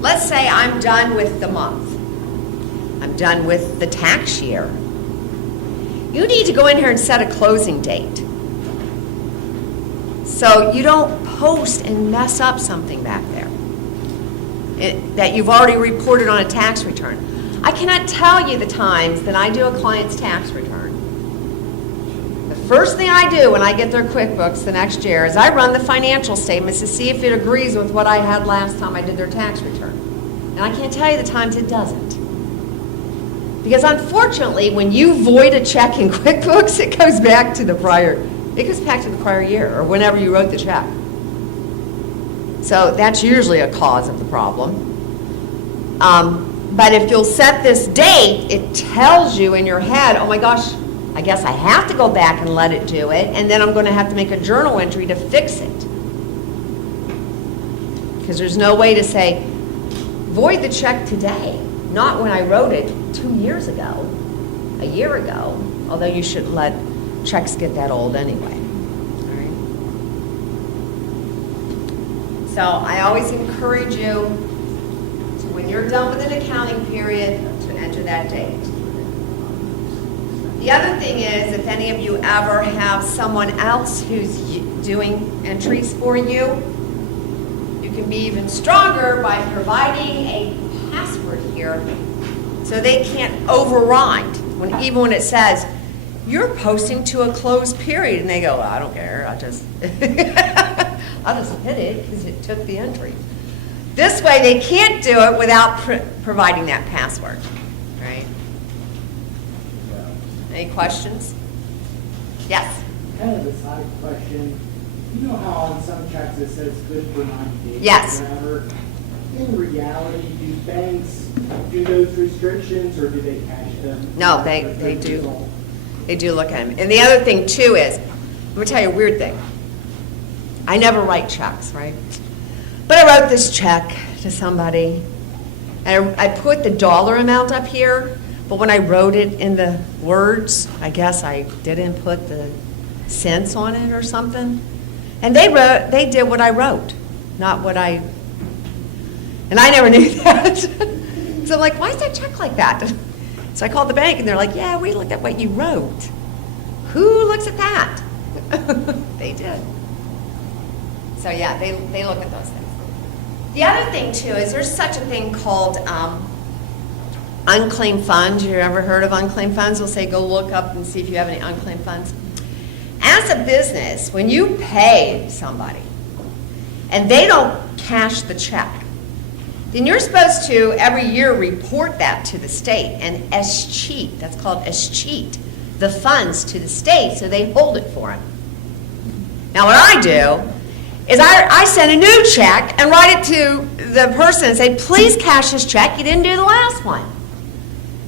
Let's say I'm done with the month. I'm done with the tax year. You need to go in here and set a closing date. So you don't post and mess up something back there that you've already reported on a tax return. I cannot tell you the times that I do a client's tax return. The first thing I do when I get their QuickBooks the next year is I run the financial statements to see if it agrees with what I had last time I did their tax return. And I can't tell you the times it doesn't. Because unfortunately, when you void a check in QuickBooks, it goes back to the prior year or whenever you wrote the check. So that's usually a cause of the problem. But if you'll set this date, it tells you in your head, oh my gosh, I guess I have to go back and let it do it, and then I'm going to have to make a journal entry to fix it. Because there's no way to say, void the check today, not when I wrote it 2 years ago, a year ago, although you shouldn't let checks get that old anyway. All right. So I always encourage you to, when you're done with an accounting period, to enter that date. The other thing is, if any of you ever have someone else who's doing entries for you, you can be even stronger by providing a password here so they can't override even when it says you're posting to a closed period, and they go, well, I don't care, I'll just hit it because it took the entry. This way they can't do it without providing that password, right? Any questions? Yes? Kind of a side question. You know how on some checks it says good for 90 days? Yes. Or whatever? In reality, do banks do those restrictions or do they cash them? No, they do. They do look at them. And the other thing too is, let me tell you a weird thing. I never write checks, right? But I wrote this check to somebody, And I put the dollar amount up here, but when I wrote it in the words, I guess I didn't put the cents on it or something. And they did what I wrote, not what I, and I never knew that. So I'm like, why is that check like that? So I called the bank and they're like, yeah, we looked at what you wrote. Who looks at that? They did. So yeah, they look at those things. The other thing too is there's such a thing called unclaimed funds. You ever heard of unclaimed funds? We'll say go look up and see if you have any unclaimed funds. As a business, when you pay somebody and they don't cash the check, then you're supposed to every year report that to the state and escheat, that's called escheat, the funds to the state so they hold it for them. Now what I do is I send a new check and write it to the person and say, please cash this check, you didn't do the last one.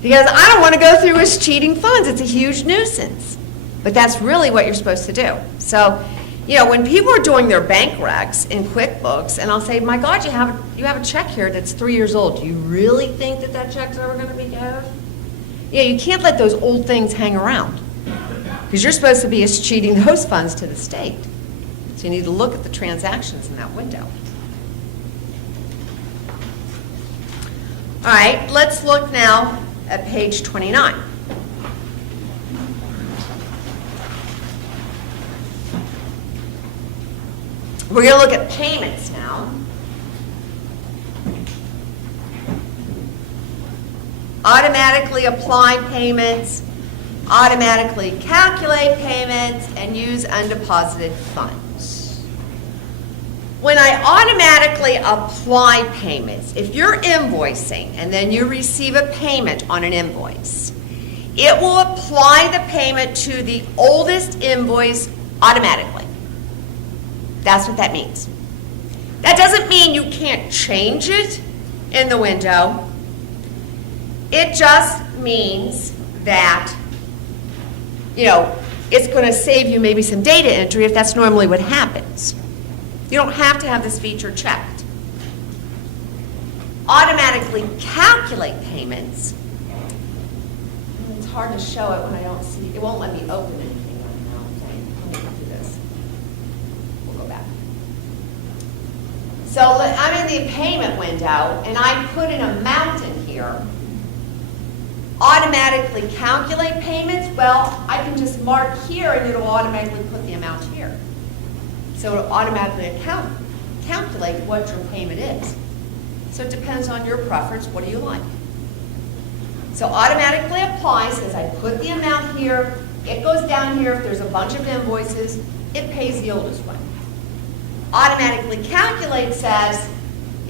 Because I don't want to go through escheating funds, it's a huge nuisance. But that's really what you're supposed to do. So, you know, when people are doing their bank recs in QuickBooks, and I'll say, my God, you have a check here that's 3 years old. Do you really think that that check's ever going to be good? Yeah, you can't let those old things hang around. Because you're supposed to be escheating those funds to the state. So you need to look at the transactions in that window. All right, let's look now at page 29. We're going to look at payments now. Automatically apply payments, automatically calculate payments, and use undeposited funds. When I automatically apply payments, if you're invoicing and then you receive a payment on an invoice, it will apply the payment to the oldest invoice automatically. That's what that means. That doesn't mean you can't change it in the window. It just means that, you know, it's going to save you maybe some data entry if that's normally what happens. You don't have to have this feature checked. Automatically calculate payments. It's hard to show it when I don't see, it won't let me open anything right now. Okay, let me do this. We'll go back. So I'm in the payment window and I put an amount in here. Automatically calculate payments, well, I can just mark here and it'll automatically put the amount here. So it'll automatically calculate what your payment is. So it depends on your preference, what do you like? So automatically apply says I put the amount here, it goes down here, if there's a bunch of invoices, it pays the oldest one. Automatically calculate says,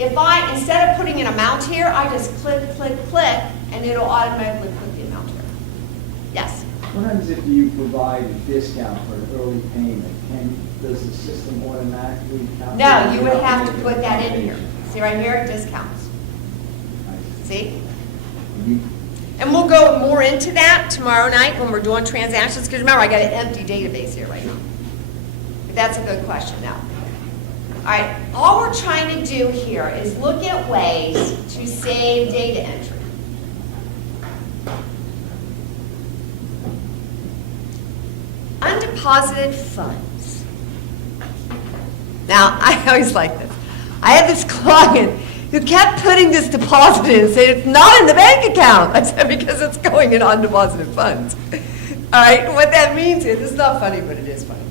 if I, instead of putting an amount here, I just click, click, click, and it'll automatically put the amount here. Yes? What happens if you provide a discount for an early payment? Does the system automatically calculate? No, you would have to put that in here. See right here, discounts. See? And we'll go more into that tomorrow night when we're doing transactions, because remember, I got an empty database here right now. But that's a good question now. All right, all we're trying to do here is look at ways to save data entry. Undeposited funds. Now, I always like this. I had this client who kept putting this deposit in and said, it's not in the bank account. I said, because it's going in undeposited funds. All right, what that means is, it's not funny, but it is funny.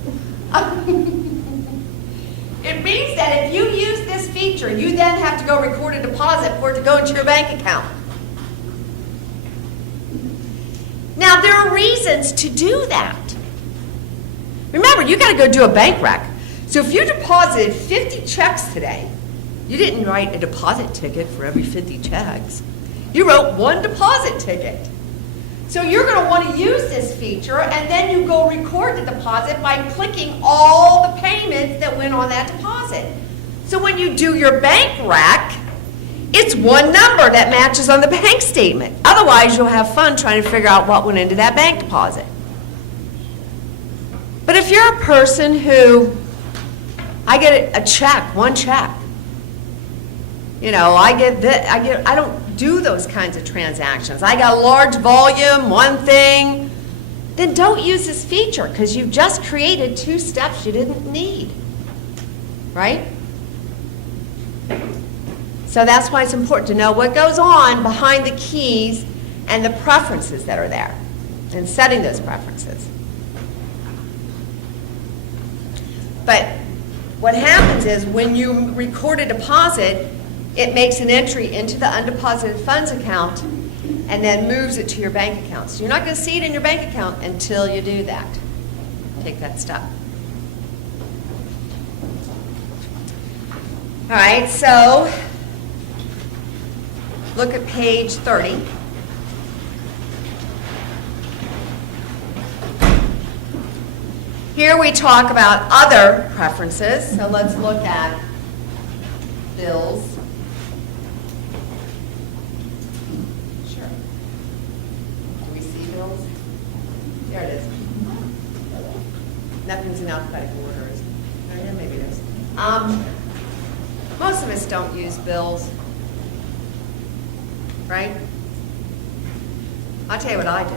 It means that if you use this feature, you then have to go record a deposit for it to go into your bank account. Now, there are reasons to do that. Remember, you got to go do a bank rec. So if you deposited 50 checks today, you didn't write a deposit ticket for every 50 checks. You wrote one deposit ticket. So you're going to want to use this feature, and then you go record the deposit by clicking all the payments that went on that deposit. So when you do your bank rec, it's one number that matches on the bank statement. Otherwise, you'll have fun trying to figure out what went into that bank deposit. But if you're a person who, I get a check, one check. You know, I don't do those kinds of transactions. I got a large volume, one thing, then don't use this feature because you've just created 2 steps you didn't need, right? So that's why it's important to know what goes on behind the keys and the preferences that are there and setting those preferences. But what happens is when you record a deposit, it makes an entry into the undeposited funds account and then moves it to your bank account. So you're not going to see it in your bank account until you do that. Take that step. All right, so look at page 30. Here we talk about other preferences. So let's look at bills. Sure. Do we see bills? There it is. Nothing's in alphabetical order, is it? Oh, yeah, maybe it is. Most of us don't use bills, right? I'll tell you what I do.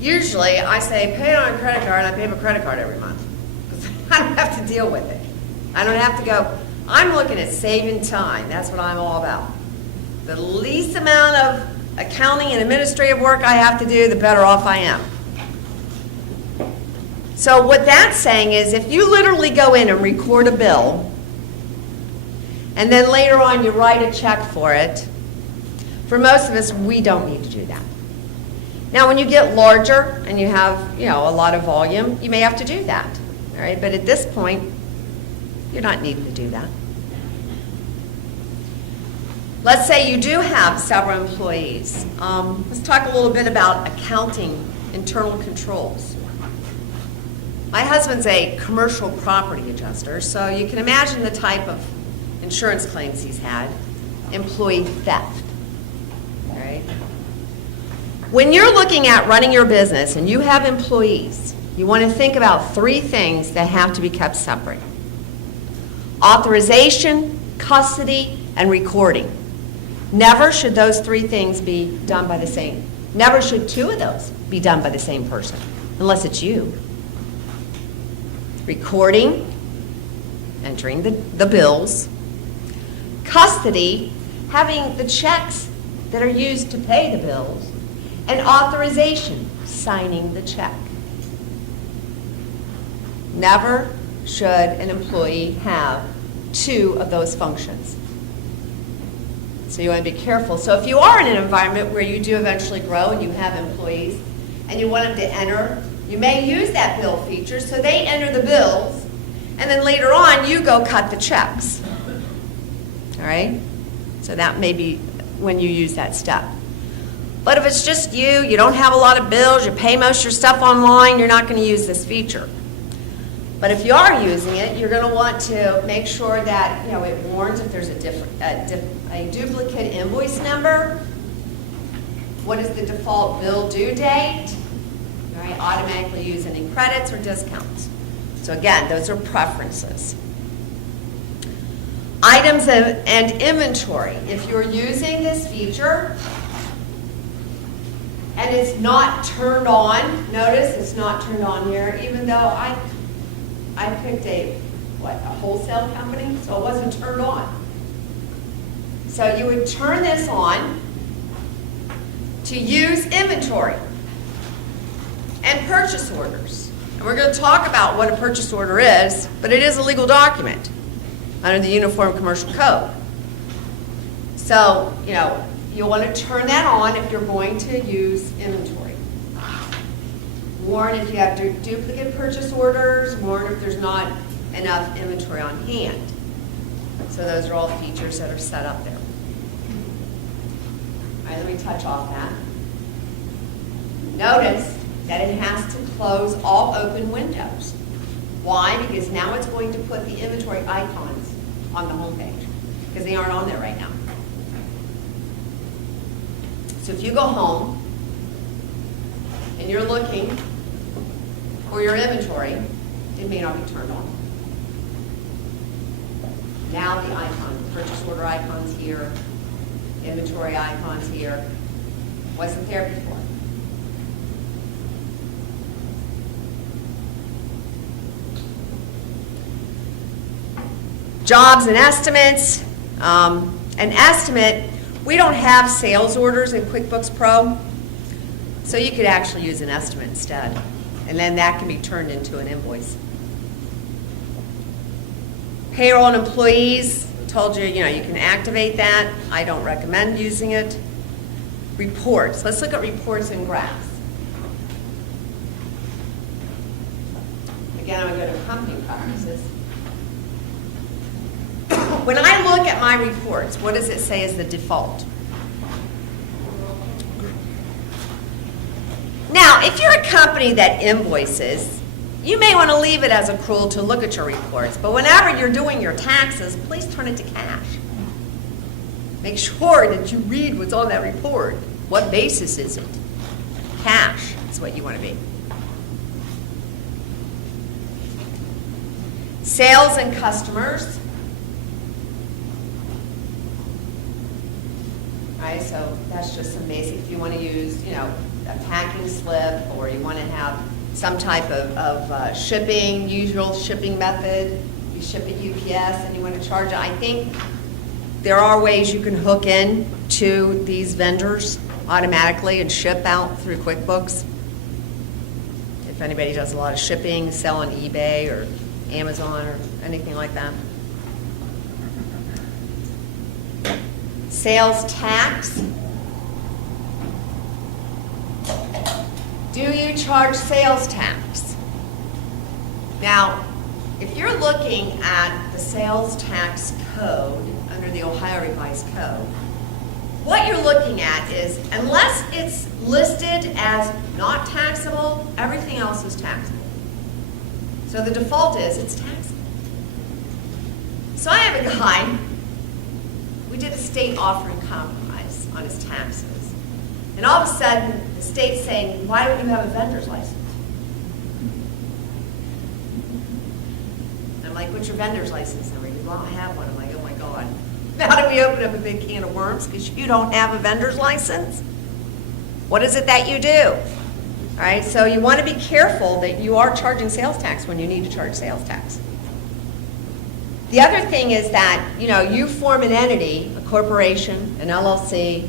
Usually, I say, pay it on a credit card, and I pay my credit card every month. Because I don't have to deal with it. I don't have to go, I'm looking at saving time. That's what I'm all about. The least amount of accounting and administrative work I have to do, the better off I am. So what that's saying is, if you literally go in and record a bill, and then later on you write a check for it, for most of us, we don't need to do that. Now, when you get larger and you have, a lot of volume, you may have to do that, all right? But at this point, you're not needing to do that. Let's say you do have several employees. Let's talk a little bit about accounting internal controls. My husband's a commercial property adjuster, so you can imagine the type of insurance claims he's had, employee theft, all right? When you're looking at running your business and you have employees, you want to think about 3 things that have to be kept separate. Authorization, custody, and recording. Never should those 3 things be done by the same. Never should 2 of those be done by the same person, unless it's you. Recording, entering the bills. Custody, having the checks that are used to pay the bills. And authorization, signing the check. Never should an employee have 2 of those functions. So you want to be careful. So if you are in an environment where you do eventually grow and you have employees and you want them to enter, you may use that bill feature so they enter the bills and then later on you go cut the checks. All right? So that may be when you use that step. But if it's just you don't have a lot of bills, you pay most of your stuff online, you're not going to use this feature. But if you are using it, you're going to want to make sure that it warns if there's a duplicate invoice number. What is the default bill due date? All right, automatically use any credits or discounts. So again, those are preferences. Items and inventory. If you're using this feature, and it's not turned on. Notice it's not turned on here, even though I picked a wholesale company, so it wasn't turned on. So you would turn this on to use inventory and purchase orders. And we're going to talk about what a purchase order is, but it is a legal document under the Uniform Commercial Code. So, you'll want to turn that on if you're going to use inventory. Warn if you have duplicate purchase orders, warn if there's not enough inventory on hand. So those are all features that are set up there. All right, let me touch off that. Notice that it has to close all open windows. Why? Because now it's going to put the inventory icons on the home page because they aren't on there right now. So if you go home and you're looking for your inventory, it may not be turned on. Now the icon, the purchase order icon's here, inventory icons here. Wasn't there before. Jobs and estimates. An estimate, we don't have sales orders in QuickBooks Pro, so you could actually use an estimate instead. And then that can be turned into an invoice. Payroll and employees, told you, you can activate that. I don't recommend using it. Reports, let's look at reports and graphs. Again, I'm going to go to company practices. When I look at my reports, what does it say is the default? Now, if you're a company that invoices, you may want to leave it as accrual to look at your reports, but whenever you're doing your taxes, please turn it to cash. Make sure that you read what's on that report. What basis is it? Cash is what you want to be. Sales and customers. Right, so that's just some basic. If you want to use, a packing slip, or you want to have some type of shipping, usual shipping method, you ship at UPS and you want to charge it. I think there are ways you can hook in to these vendors automatically and ship out through QuickBooks. If anybody does a lot of shipping, sell on eBay or Amazon or anything like that. Sales tax. Do you charge sales tax? Now, if you're looking at the sales tax code under the Ohio Revised Code, what you're looking at is, unless it's listed as not taxable, everything else is taxable. So the default is it's taxable. So I have a guy, we did a state offering compromise on his taxes. And all of a sudden, the state's saying, why don't you have a vendor's license? I'm like, what's your vendor's license number? You don't have one. I'm like, oh my God. Now do we open up a big can of worms because you don't have a vendor's license? What is it that you do? All right, so you want to be careful that you are charging sales tax when you need to charge sales tax. The other thing is that, you form an entity, a corporation, an LLC,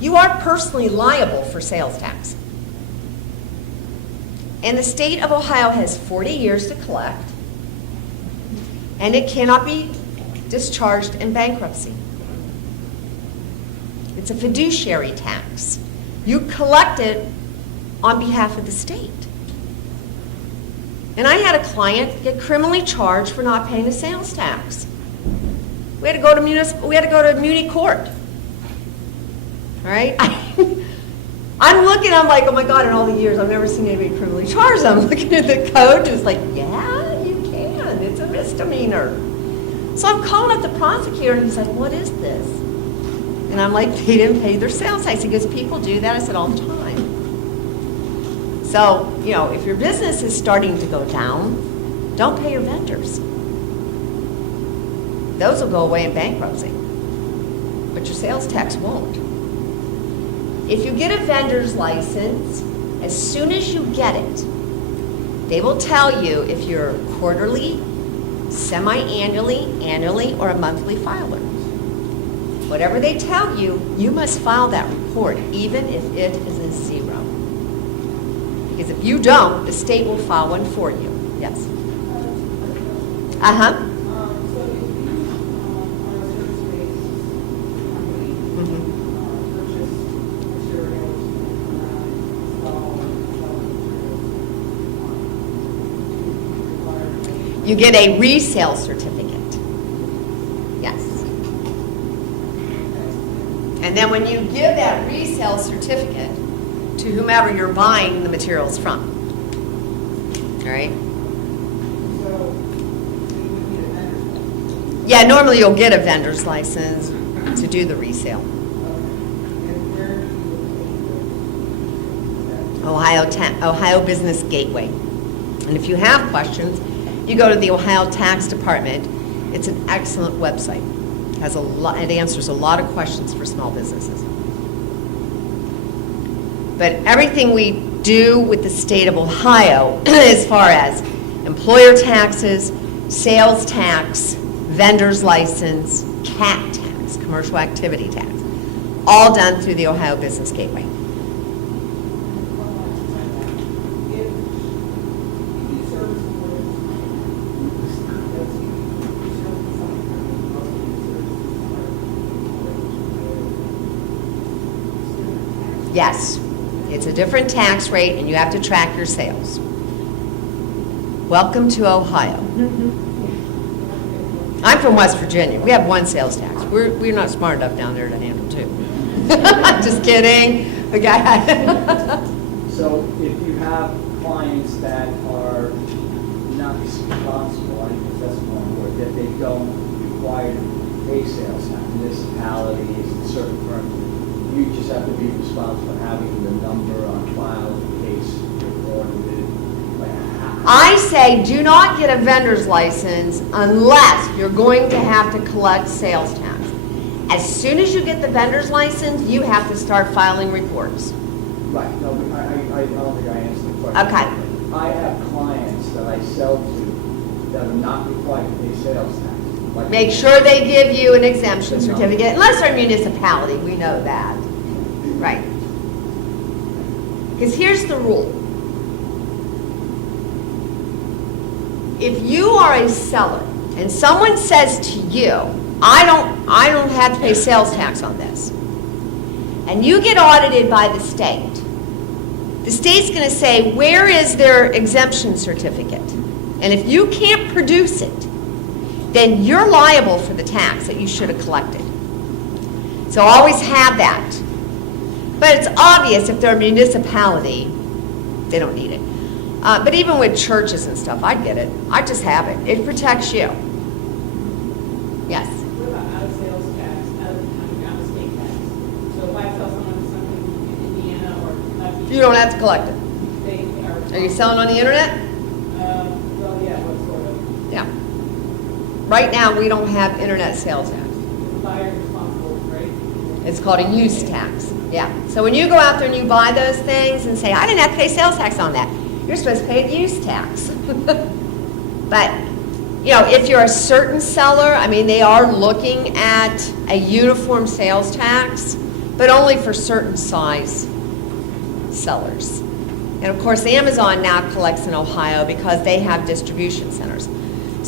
you are personally liable for sales tax. And the state of Ohio has 40 years to collect, and it cannot be discharged in bankruptcy. It's a fiduciary tax. You collect it on behalf of the state. And I had a client get criminally charged for not paying the sales tax. We had to go to muni court. All right? I'm looking, I'm like, oh my God, in all the years, I've never seen anybody criminally charged. I'm looking at the code, it's like, yeah, you can. It's a misdemeanor. So I'm calling up the prosecutor, and he's like, what is this? And I'm like, they didn't pay their sales tax. He goes, people do that. I said, all the time. So, if your business is starting to go down, don't pay your vendors. Those will go away in bankruptcy, but your sales tax won't. If you get a vendor's license, as soon as you get it, they will tell you if you're quarterly, semi-annually, annually, or a monthly filer. Whatever they tell you, you must file that report, even if it is a 0. Because if you don't, the state will file one for you. Yes? Uh-huh. So if you, on a service-based company, purchase materials, install and sell materials, You get a resale certificate. Yes. And then when you give that resale certificate to whomever you're buying the materials from. All right? so you would need a vendor's license. Yeah, normally you'll get a vendor's license to do the resale. And where do you obtain those? Ohio Business Gateway. And if you have questions, you go to the Ohio Tax Department. It's an excellent website. It answers a lot of questions for small businesses. But everything we do with the state of Ohio, as far as employer taxes, sales tax, vendor's license, CAT tax, commercial activity tax, all done through the Ohio Business Gateway. Yes, it's a different tax rate and you have to track your sales. Welcome to Ohio. I'm from West Virginia. We have one sales tax. We're not smart enough down there to handle two. Just kidding. Okay. So if you have clients that are not responsible, I guess that's one word, that they don't require to pay sales tax, municipalities, certain firms, you just have to be responsible for having the number on file in case you're audited. I say do not get a vendor's license unless you're going to have to collect sales tax. As soon as you get the vendor's license, you have to start filing reports. Right, no, but I don't think I answered the question. Okay. I have clients that I sell to that are not required to pay sales tax. Like- Make sure they give you an exemption certificate, unless they're a municipality, we know that. Right. Because here's the rule. If you are a seller and someone says to you, I don't have to pay sales tax on this, and you get audited by the state's going to say, where is their exemption certificate? And if you can't produce it, then you're liable for the tax that you should have collected. So always have that. But it's obvious if they're a municipality, they don't need it. But even with churches and stuff, I get it. I just have it. It protects you. Yes? What about out of sales tax, out of state tax? So if I sell someone something in Indiana or Kentucky. You don't have to collect it. They Are you selling on the internet? Well, yeah, what sort of, Yeah. Right now, we don't have internet sales tax. buyer responsible, right? It's called a use tax. Yeah. So when you go out there and you buy those things and say, I didn't have to pay sales tax on that, you're supposed to pay a use tax. But, you know, if you're a certain seller, I mean, they are looking at a uniform sales tax, but only for certain size sellers. And of course, Amazon now collects in Ohio because they have distribution centers.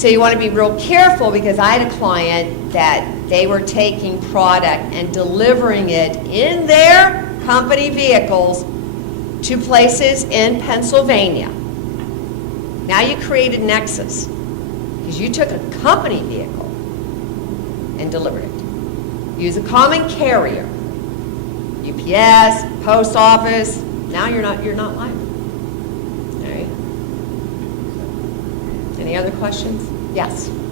So you want to be real careful, because I had a client that they were taking product and delivering it in their company vehicles to places in Pennsylvania. Now you created nexus, because you took a company vehicle and delivered it. Use a common carrier, UPS, post office. Now you're not liable. All right. Any other questions? Yes. So would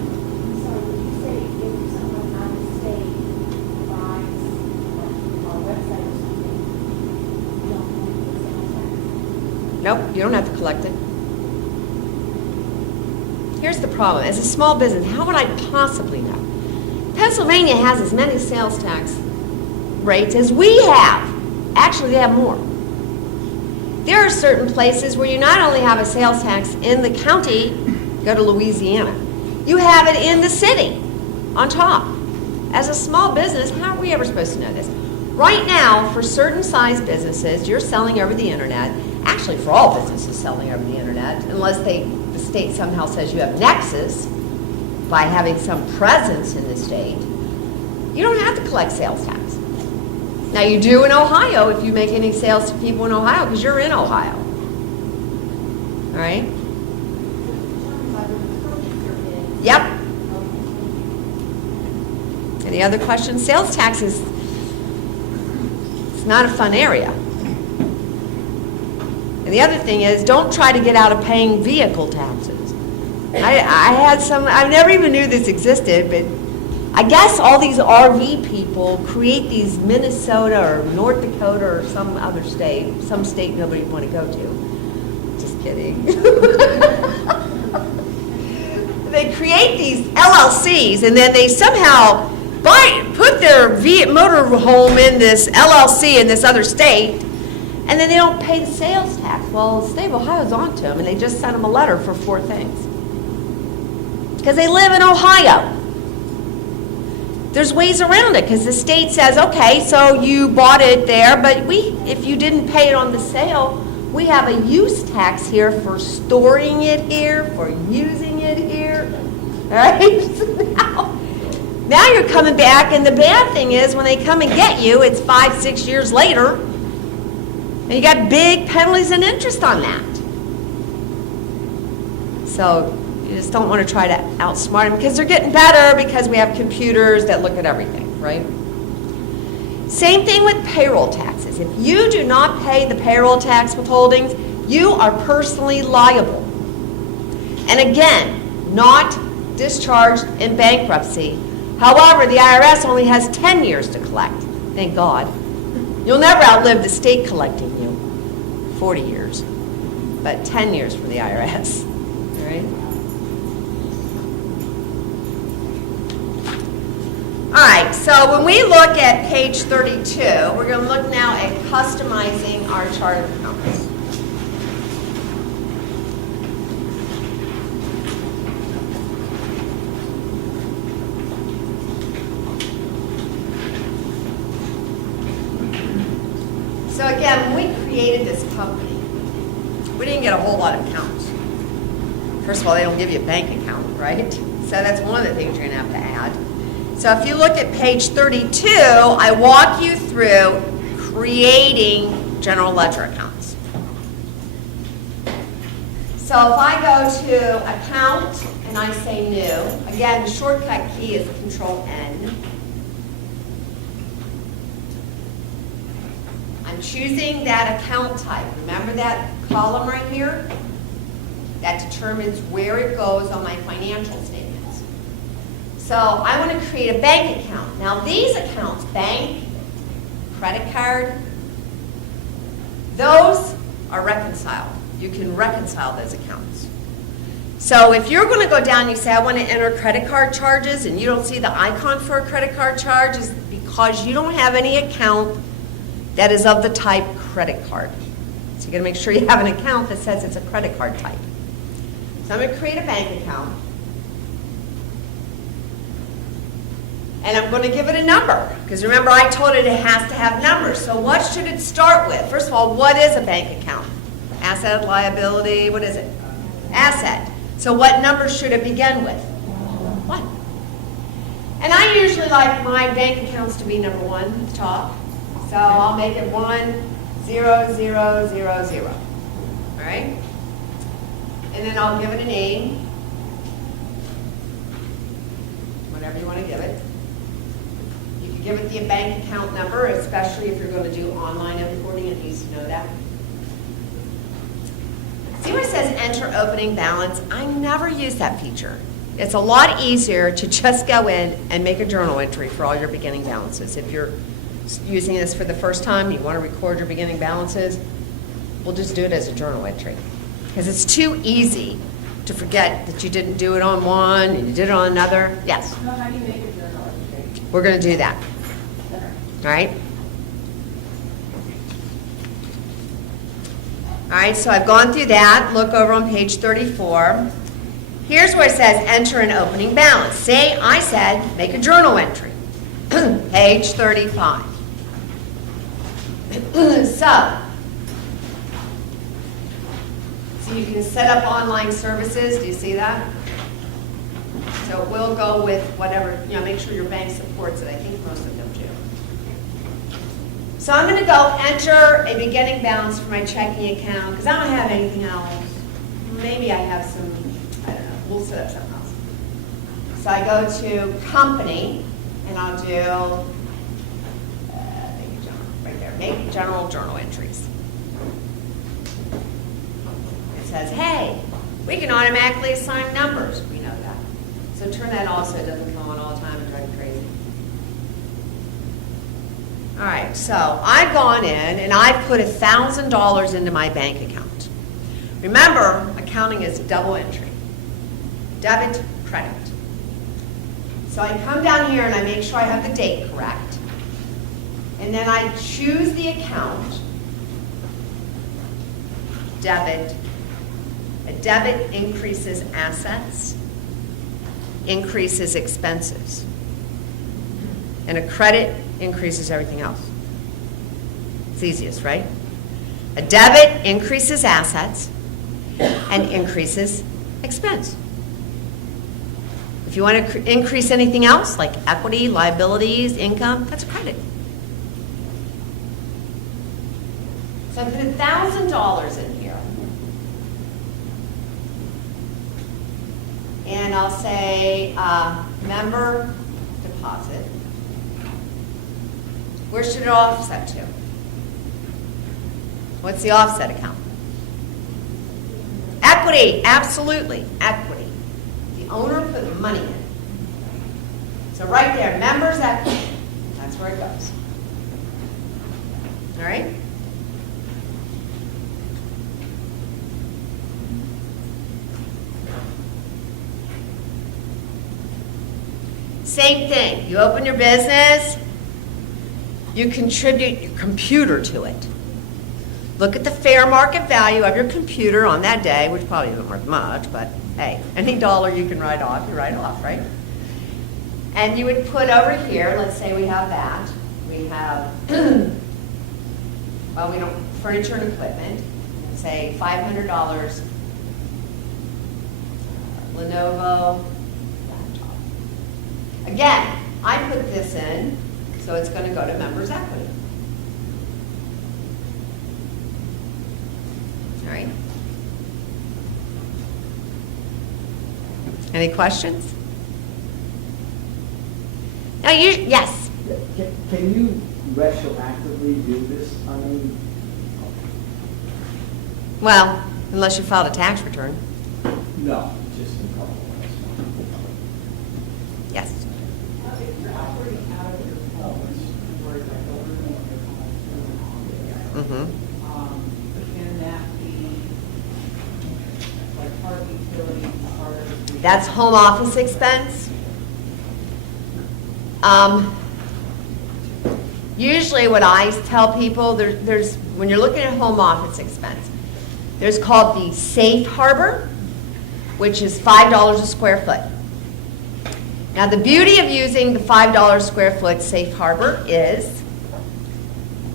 you say if someone out of state buys our website or something, you don't have to pay sales tax? Nope, you don't have to collect it. Here's the problem. As a small business, how would I possibly know? Pennsylvania has as many sales tax rates as we have. Actually, they have more. There are certain places where you not only have a sales tax in the county, go to Louisiana, you have it in the city on top. As a small business, how are we ever supposed to know this? Right now, for certain size businesses, you're selling over the internet. Actually, for all businesses selling over the internet, unless the state somehow says you have nexus by having some presence in the state, you don't have to collect sales tax. Now, you do in Ohio if you make any sales to people in Ohio, because you're in Ohio. All right? Yep. Any other questions? Sales tax is, it's not a fun area. And the other thing is, don't try to get out of paying vehicle taxes. I never even knew this existed, but I guess all these RV people create these Minnesota or North Dakota or some other state, some state nobody would want to go to. Just kidding. They create these LLCs, and then they somehow put their motor home in this LLC in this other state, and then they don't pay the sales tax. Well, the state of Ohio's on to them, and they just sent them a letter for 4 things. Because they live in Ohio. There's ways around it, because the state says, okay, so you bought it there, but if you didn't pay it on the sale, we have a use tax here for storing it here, for using it here, right? Now you're coming back, and the bad thing is when they come and get you, it's 5-6 years later, and you got big penalties and interest on that. So you just don't want to try to outsmart them, because they're getting better because we have computers that look at everything, right? Same thing with payroll taxes. If you do not pay the payroll tax withholdings, you are personally liable. And again, not discharged in bankruptcy. However, the IRS only has 10 years to collect. Thank God. You'll never outlive the state collecting you. 40 years. But 10 years for the IRS. All right? All right, so when we look at page 32, we're going to look now at customizing our chart of accounts. So again, when we created this company, we didn't get a whole lot of accounts. First of all, they don't give you a bank account, right? So that's one of the things you're going to have to add. So if you look at page 32, I walk you through creating general ledger accounts. So if I go to account and I say new, again, the shortcut key is Control-N. I'm choosing that account type. Remember that column right here? That determines where it goes on my financial statements. So I want to create a bank account. Now these accounts, bank, credit card, those are reconciled. You can reconcile those accounts. So if you're going to go down and you say, I want to enter credit card charges, and you don't see the icon for a credit card charge, is because you don't have any account that is of the type credit card. So you got to make sure you have an account that says it's a credit card type. So I'm going to create a bank account. And I'm going to give it a number, because remember I told it has to have numbers. So what should it start with? First of all, what is a bank account? Asset, liability, what is it? Asset. So what number should it begin with? 1. And I usually like my bank accounts to be number 1 at the top. So I'll make it 10000. All right? And then I'll give it a name. Whatever you want to give it. Give it the bank account number, especially if you're going to do online reporting. It needs to know that. See where it says enter opening balance? I never use that feature. It's a lot easier to just go in and make a journal entry for all your beginning balances. If you're using this for the first time, you want to record your beginning balances, we'll just do it as a journal entry. Because it's too easy to forget that you didn't do it on one and you did it on another. Yes? So how do you make a journal entry? We're going to do that. All right? All right, so I've gone through that. Look over on page 34. Here's where it says enter an opening balance. Say I said make a journal entry. Page 35. So you can set up online services. Do you see that? So we'll go with whatever, make sure your bank supports it. I think most of them do. So I'm going to go enter a beginning balance for my checking account, because I don't have anything else. Maybe I have some, I don't know. We'll set up something else. So I go to company, and I'll do, right there, make general journal entries. It says, hey, we can automatically assign numbers. We know that. So turn that off so it doesn't come on all the time and drive you crazy. All right, so I've gone in and I've put $1,000 into my bank account. Remember, accounting is double entry. Debit, credit. So I come down here and I make sure I have the date correct. And then I choose the account. Debit. A debit increases assets, increases expenses. And a credit increases everything else. It's easiest, right? A debit increases assets and increases expense. If you want to increase anything else, like equity, liabilities, income, that's a credit. So I put $1,000 in here. And I'll say member deposit. Where should it offset to? What's the offset account? Equity, absolutely, equity. The owner put the money in. So right there, members equity, that's where it goes. All right? Same thing, you open your business, you contribute your computer to it. Look at the fair market value of your computer on that day, which probably isn't worth much, but hey, any dollar you can write off, you write off, right? And you would put over here, let's say we have that. We have, well, we don't, furniture and equipment, say $500, Lenovo laptop. Again, I put this in, so it's going to go to members' equity. All right. Any questions? No, yes. Can you retroactively do this? I mean, Well, unless you filed a tax return. no, just a couple of Yes. If you're operating out of your home, where it's like over your home, can that be like part of utility, part of the? That's home office expense. Usually what I tell people, there's when you're looking at home office expense, there's called the safe harbor, which is $5 a square foot. Now the beauty of using the $5 square foot safe harbor is,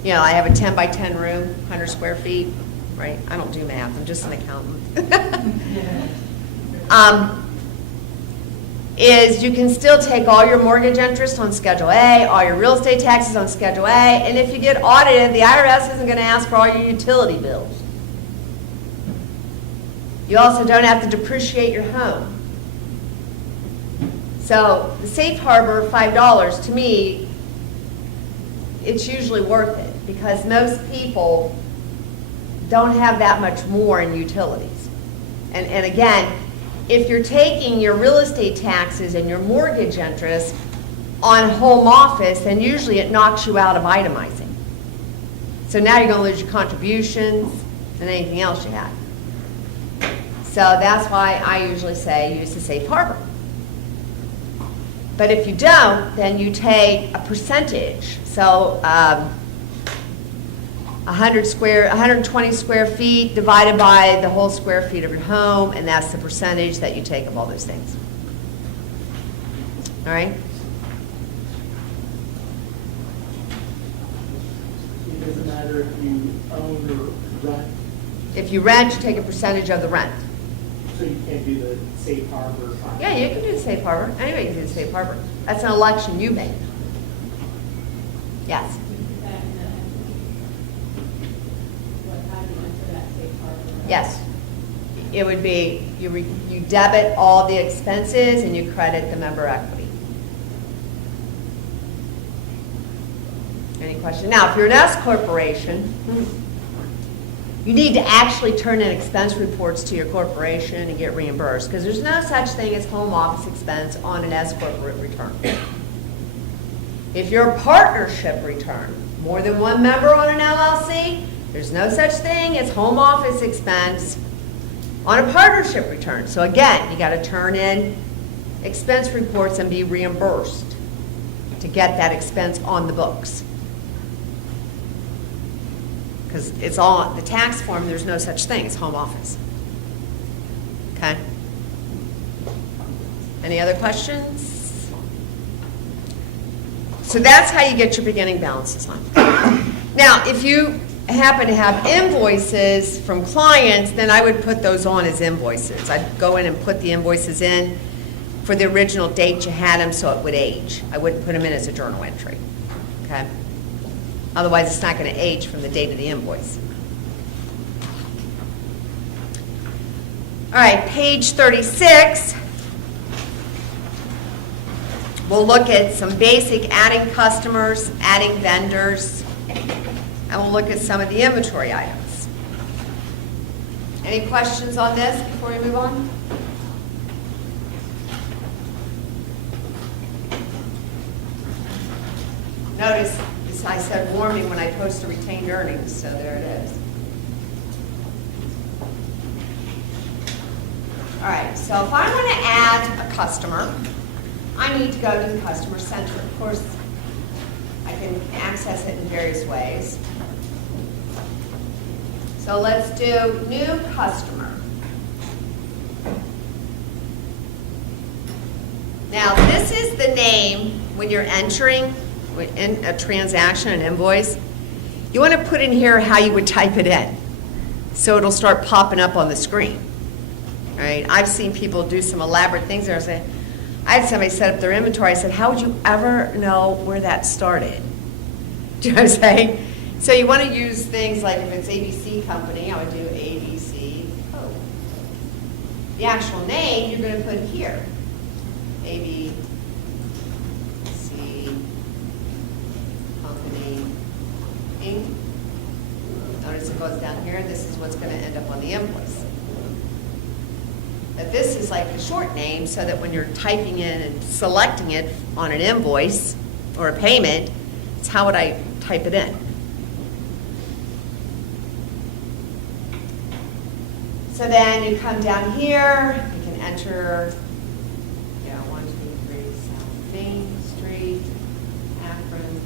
you know, I have a 10 by 10 room, 100 square feet, right? I don't do math, I'm just an accountant. Is you can still take all your mortgage interest on Schedule A, all your real estate taxes on Schedule A, and if you get audited, the IRS isn't going to ask for all your utility bills. You also don't have to depreciate your home. So the safe harbor, $5, to me, it's usually worth it because most people don't have that much more in utilities. And again, if you're taking your real estate taxes and your mortgage interest on home office, then usually it knocks you out of itemizing. So now you're going to lose your contributions and anything else you had. So that's why I usually say use the safe harbor. But if you don't, then you take a percentage. So 120 square feet divided by the whole square feet of your home, and that's the percentage that you take of all those things. All right? It doesn't matter if you own or rent, If you rent, you take a percentage of the rent. so you can't do the safe harbor. Yeah, you can do the safe harbor. Anybody can do the safe harbor. That's an election you make. Yes? How do you enter that safe harbor? Yes. It would be, you debit all the expenses and you credit the member equity. Any question? Now, if you're an S corporation, you need to actually turn in expense reports to your corporation and get reimbursed because there's no such thing as home office expense on an S corporate return. If you're a partnership return, more than one member on an LLC, there's no such thing as home office expense on a partnership return. So again, you got to turn in expense reports and be reimbursed to get that expense on the books. Because it's all, the tax form, there's no such thing as home office. Okay? Any other questions? So that's how you get your beginning balances on. Now, if you happen to have invoices from clients, then I would put those on as invoices. I'd go in and put the invoices in for the original date you had them so it would age. I wouldn't put them in as a journal entry, okay? Otherwise, it's not going to age from the date of the invoice. All right, page 36. We'll look at some basic adding customers, adding vendors, and we'll look at some of the inventory items. Any questions on this before we move on? Notice, I said warning when I post a retained earnings, so there it is. All right, so if I want to add a customer, I need to go to the Customer Center. Of course, I can access it in various ways. So let's do new customer. Now, this is the name when you're entering in a transaction, an invoice. You want to put in here how you would type it in, so it'll start popping up on the screen. All right? I've seen people do some elaborate things there. I had somebody set up their inventory. I said, how would you ever know where that started? Do you know what I'm saying? So you want to use things like if it's ABC Company, I would do ABC. Oh. The actual name you're going to put here. ABC Company Inc. Notice it goes down here. This is what's going to end up on the invoice. But this is like the short name so that when you're typing in and selecting it on an invoice or a payment, it's how would I type it in. So then you come down here, you can enter, 1, 2, 3, South Main Street, Akron.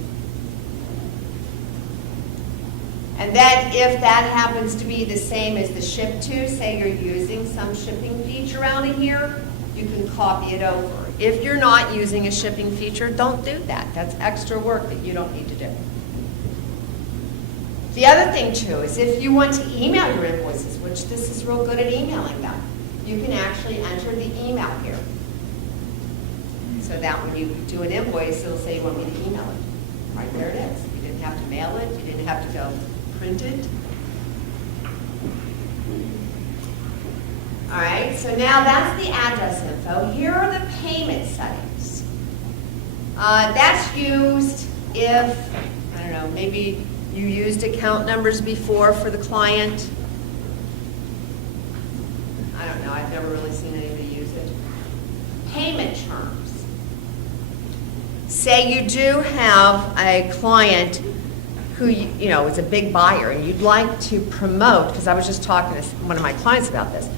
And then if that happens to be the same as the ship to, say you're using some shipping feature out in here, you can copy it over. If you're not using a shipping feature, don't do that. That's extra work that you don't need to do. The other thing too is if you want to email your invoices, which this is real good at emailing them, you can actually enter the email here. So that when you do an invoice, it'll say you want me to email it. Right there it is. You didn't have to mail it. You didn't have to go print it. All right, so now that's the address info. Here are the payment settings. That's used if, I don't know, maybe you used account numbers before for the client. I don't know, I've never really seen anybody use it. Payment terms. Say you do have a client who is a big buyer and you'd like to promote, because I was just talking to one of my clients about this.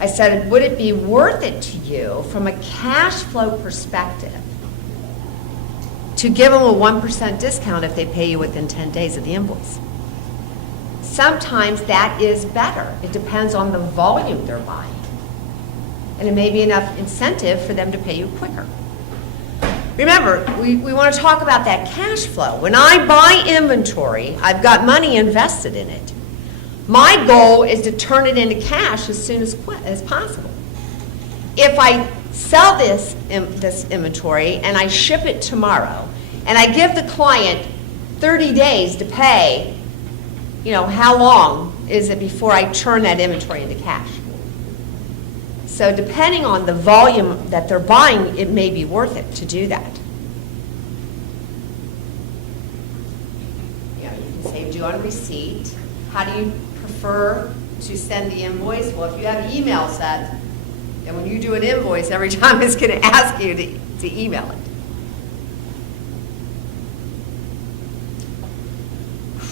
I said, would it be worth it to you from a cash flow perspective to give them a 1% discount if they pay you within 10 days of the invoice? Sometimes that is better. It depends on the volume they're buying. And it may be enough incentive for them to pay you quicker. Remember, we want to talk about that cash flow. When I buy inventory, I've got money invested in it. My goal is to turn it into cash as soon as possible. If I sell this inventory and I ship it tomorrow, and I give the client 30 days to pay, how long is it before I turn that inventory into cash? So depending on the volume that they're buying, it may be worth it to do that. You can say due on receipt. How do you prefer to send the invoice? Well, if you have an email set, then when you do an invoice, every time it's going to ask you to email it.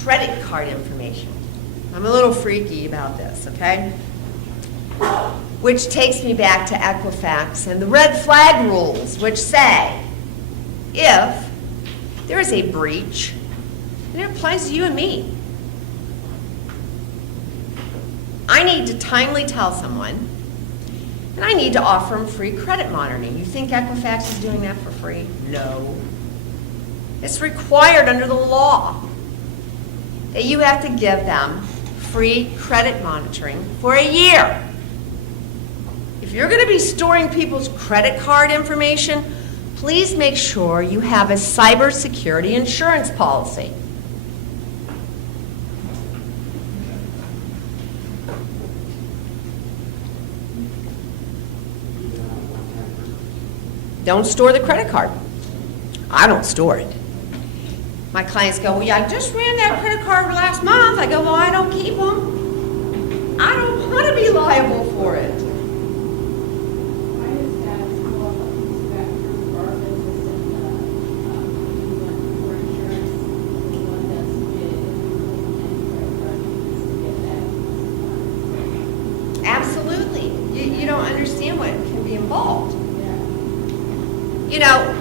Credit card information. I'm a little freaky about this, okay? which takes me back to Equifax and the red flag rules, which say if there is a breach, and it applies to you and me, I need to timely tell someone, and I need to offer them free credit monitoring. You think Equifax is doing that for free? No. It's required under the law that you have to give them free credit monitoring for a year. If you're going to be storing people's credit card information, please make sure you have a cybersecurity insurance policy. Don't store the credit card. I don't store it. My clients go, well, yeah, I just ran that credit card last month. I go, well, I don't keep them. I don't want to be liable for it. I just had a couple of back for our business and for insurance, one that's been and Absolutely. You don't understand what can be involved. yeah. You know,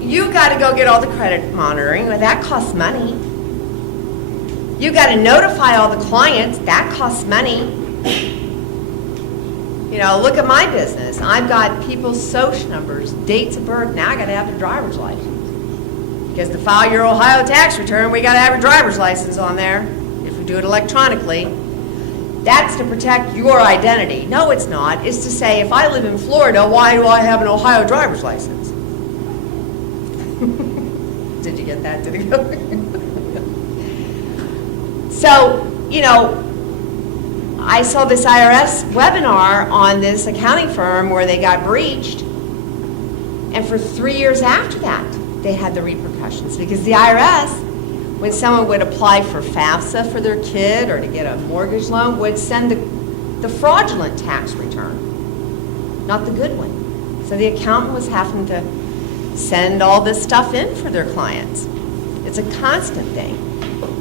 you got to go get all the credit monitoring. Well, that costs money. You got to notify all the clients. That costs money. You know, look at my business. I've got people's social numbers, dates of birth. Now I got to have their driver's license. Because to file your Ohio tax return, we got to have your driver's license on there if we do it electronically. That's to protect your identity. No, it's not. It's to say, if I live in Florida, why do I have an Ohio driver's license? Did you get that? Did it go? So, you know, I saw this IRS webinar on this accounting firm where they got breached. And for 3 years after that, they had the repercussions. Because the IRS, when someone would apply for FAFSA for their kid or to get a mortgage loan, would send the fraudulent tax return, not the good one. So the accountant was having to send all this stuff in for their clients. It's a constant thing.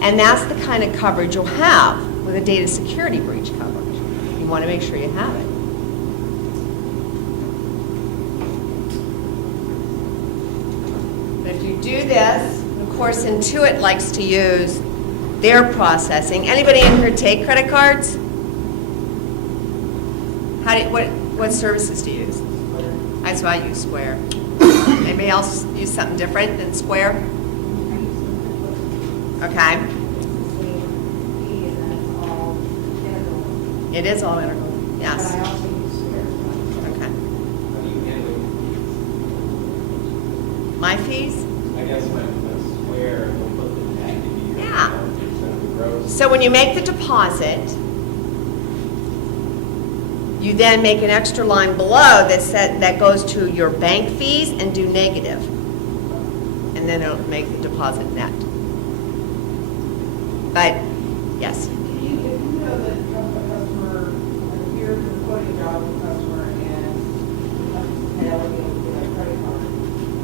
And that's the kind of coverage you'll have with a data security breach coverage. You want to make sure you have it. But if you do this, of course, Intuit likes to use their processing. Anybody in here take credit cards? What services do you use? That's why I use Square. Anybody else use something different than Square? Okay. It is all integral, yes. But I also use Square. Okay. How do you handle My fees? I guess when the Square will put the tag into your Yeah. account, so the gross. So when you make the deposit, you then make an extra line below that goes to your bank fees and do negative. And then it'll make the deposit net. But, yes. If you know that a customer, if you're putting a job with a customer and they're able to get a credit card,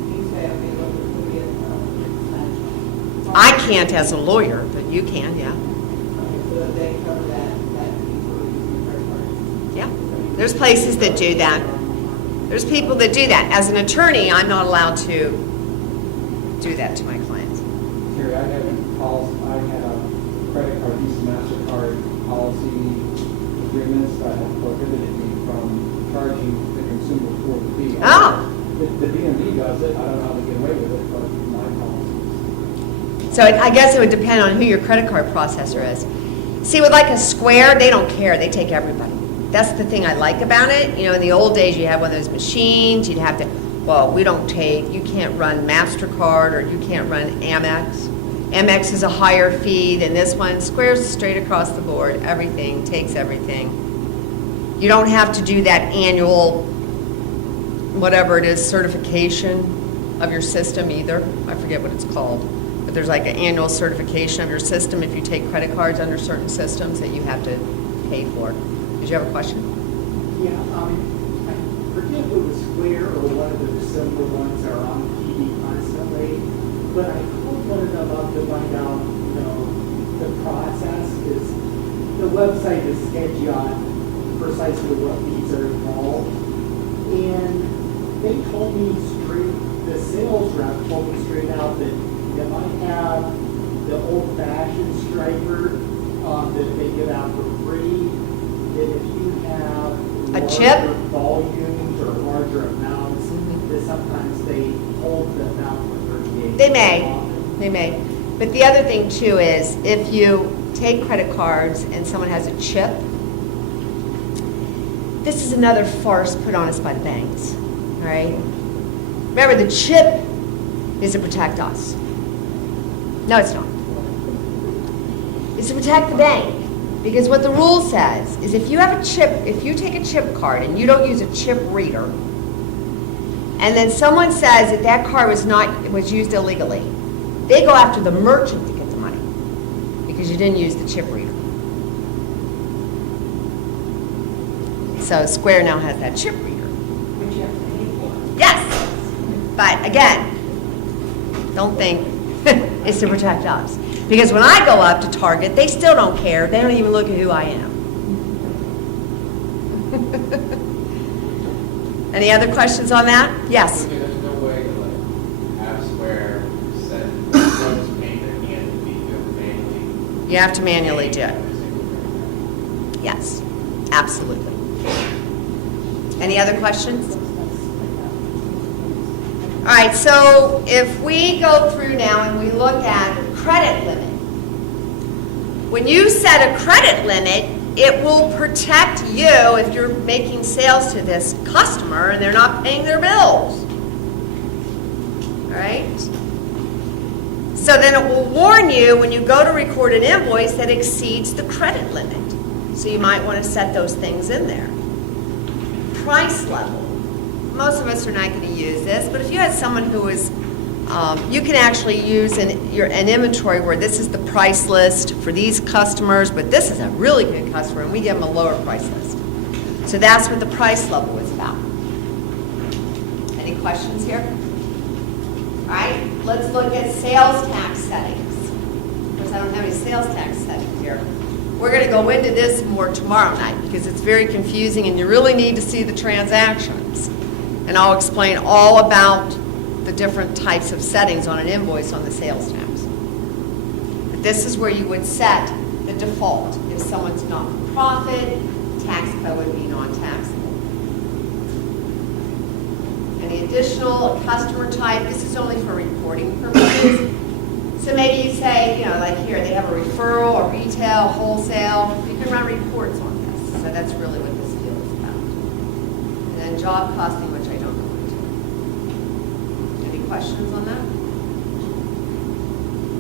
you say, okay, look, it could be a I can't as a lawyer, but you can, yeah. Okay, so that they cover that fee for using your credit card. Yeah. There's places that do that. There's people that do that. As an attorney, I'm not allowed to do that to my clients. Terry, I had a credit card, Visa, MasterCard policy agreements that have prohibited me from charging the consumer for the fee. Oh. The DMV does it, I don't know how they get away with it, but my policies. So I guess it would depend on who your credit card processor is. See, with like a Square, they don't care. They take everybody. That's the thing I like about it. You know, in the old days, you had one of those machines. You'd have to, well, we don't take, you can't run MasterCard or you can't run Amex. Amex is a higher fee than this one. Square's straight across the board. Everything, takes everything. You don't have to do that annual, whatever it is, certification of your system either. I forget what it's called. But there's like an annual certification of your system if you take credit cards under certain systems that you have to pay for. Did you have a question? Yeah, I forget if it was Square or one of the similar ones that are on TV constantly, but I called one of them up to find out, you know, the process is, the website is sketchy on precisely what fees are involved. And they told me the sales rep told me straight out that if I have the old-fashioned striper that they give out for free, that if you have A chip? larger volumes or larger amounts, that sometimes they hold the amount for 38. They may. But the other thing too is if you take credit cards and someone has a chip, this is another farce put on us by the banks, all right? Remember, the chip is to protect us. No, it's not. It's to protect the bank. Because what the rule says is if you have a chip, if you take a chip card and you don't use a chip reader, and then someone says that that card was used illegally, they go after the merchant to get the money because you didn't use the chip reader. So Square now has that chip reader. Which you have to pay for. Yes, but again, don't think it's to protect us. Because when I go up to Target, they still don't care. They don't even look at who I am. Any other questions on that? Yes. There's no way to like have Square send those payment and be manually. You have to manually do it. Yes, absolutely. Any other questions? All right, so if we go through now and we look at credit limit, when you set a credit limit, it will protect you if you're making sales to this customer and they're not paying their bills. All right? So then it will warn you when you go to record an invoice that exceeds the credit limit. So you might want to set those things in there. Price level. Most of us are not going to use this, but if you had someone who is, you can actually use an inventory where this is the price list for these customers, but this is a really good customer, and we give them a lower price list. So that's what the price level is about. Any questions here? All right, let's look at sales tax settings. Of course, I don't have any sales tax settings here. We're going to go into this more tomorrow night because it's very confusing and you really need to see the transactions. And I'll explain all about the different types of settings on an invoice on the sales tax. But this is where you would set the default. If someone's not for profit, tax code would be non-taxable. Any additional customer type, this is only for reporting purposes. So maybe you say, like here, they have a referral, a retail, wholesale. You can run reports on this. So that's really what this deal is about. And then job costing, which I don't go into. Any questions on that?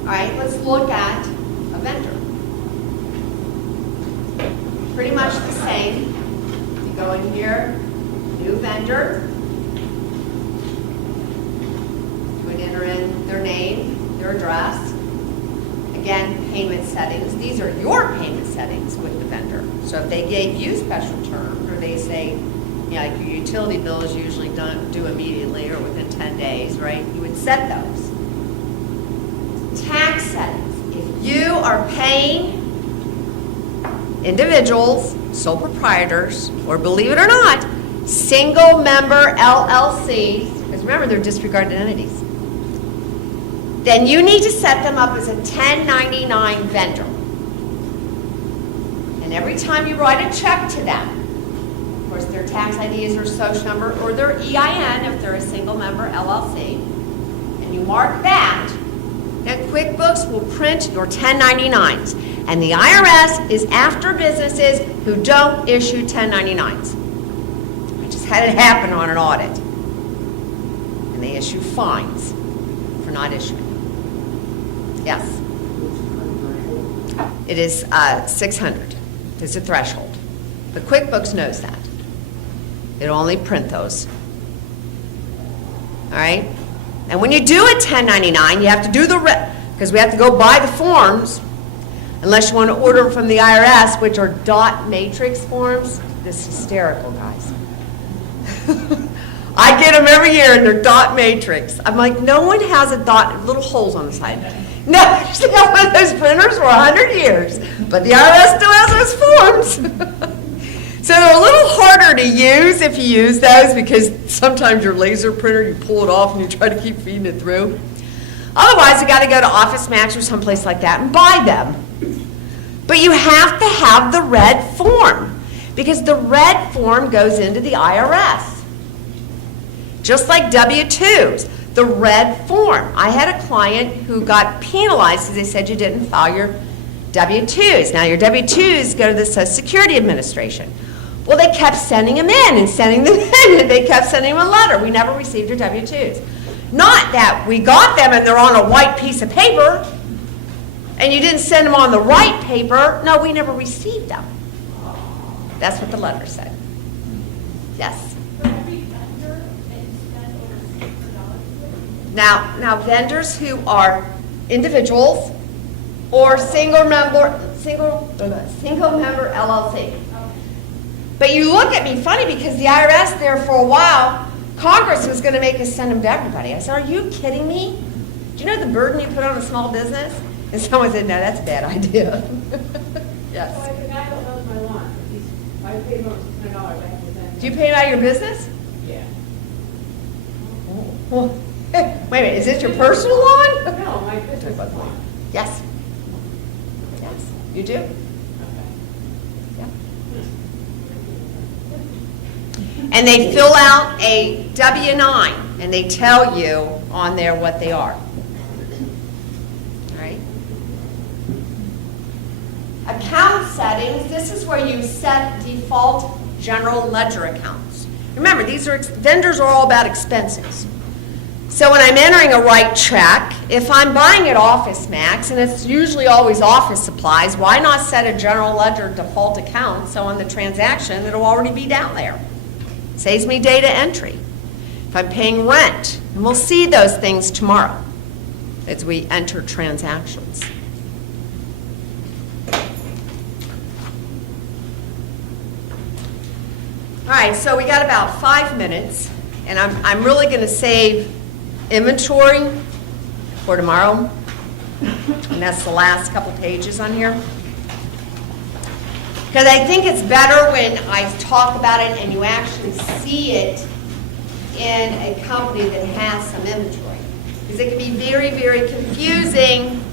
All right, let's look at a vendor. Pretty much the same. You go in here, new vendor. You would enter in their name, their address. Again, payment settings. These are your payment settings with the vendor. So if they gave you special terms, or they say, like your utility bill is usually due immediately or within 10 days, right? You would set those. Tax settings. If you are paying individuals, sole proprietors, or believe it or not, single member LLCs, because remember they're disregarded entities, then you need to set them up as a 1099 vendor. And every time you write a check to them, of course their tax ID is their social number or their EIN if they're a single member LLC, and you mark that, then QuickBooks will print your 1099s. And the IRS is after businesses who don't issue 1099s. I just had it happen on an audit. And they issue fines for not issuing. Yes? It is 600 is a threshold. But QuickBooks knows that. It'll only print those. All right? And when you do a 1099, you have to do because we have to go buy the forms, unless you want to order them from the IRS, which are dot matrix forms. This is hysterical, guys. I get them every year, and they're dot matrix. I'm like, no one has a dot, little holes on the side. No, I used to have one of those printers for 100 years, but the IRS still has those forms. So they're a little harder to use if you use those, because sometimes your laser printer, you pull it off and you try to keep feeding it through. Otherwise, you got to go to Office Max or someplace like that and buy them. But you have to have the red form, because the red form goes into the IRS. Just like W-2s, the red form. I had a client who got penalized because they said you didn't file your W-2s. Now your W-2s go to the Social Security Administration. Well, they kept sending them in and sending them in, and they kept sending them a letter. We never received your W-2s. Not that we got them and they're on a white piece of paper, and you didn't send them on the right paper. No, we never received them. That's what the letter said. Yes. For every vendor, and spend over $600. Now vendors who are individuals or single member LLC. But you look at me funny because the IRS there for a while, Congress was going to make us send them to everybody. I said, are you kidding me? Do you know the burden you put on a small business? And someone said, no, that's a bad idea. So Yes. like the guy that knows my lawn, I paid him over $600, I have to send. Do you pay it out of your business? Yeah. Well, wait a minute, is this your personal lawn? No, my business lawn. Yes. Yes, you do? Yeah. And they fill out a W-9, and they tell you on there what they are. All right? Account settings, this is where you set default general ledger accounts. Remember, these are vendors are all about expenses. So when I'm entering a right check, if I'm buying at Office Max, and it's usually always office supplies, why not set a general ledger default account so on the transaction it'll already be down there? Saves me data entry. If I'm paying rent, and we'll see those things tomorrow as we enter transactions. All right, so we got about 5 minutes, and I'm really going to save inventory for tomorrow, and that's the last couple pages on here. Because I think it's better when I talk about it and you actually see it in a company that has some inventory. Because it can be very, very confusing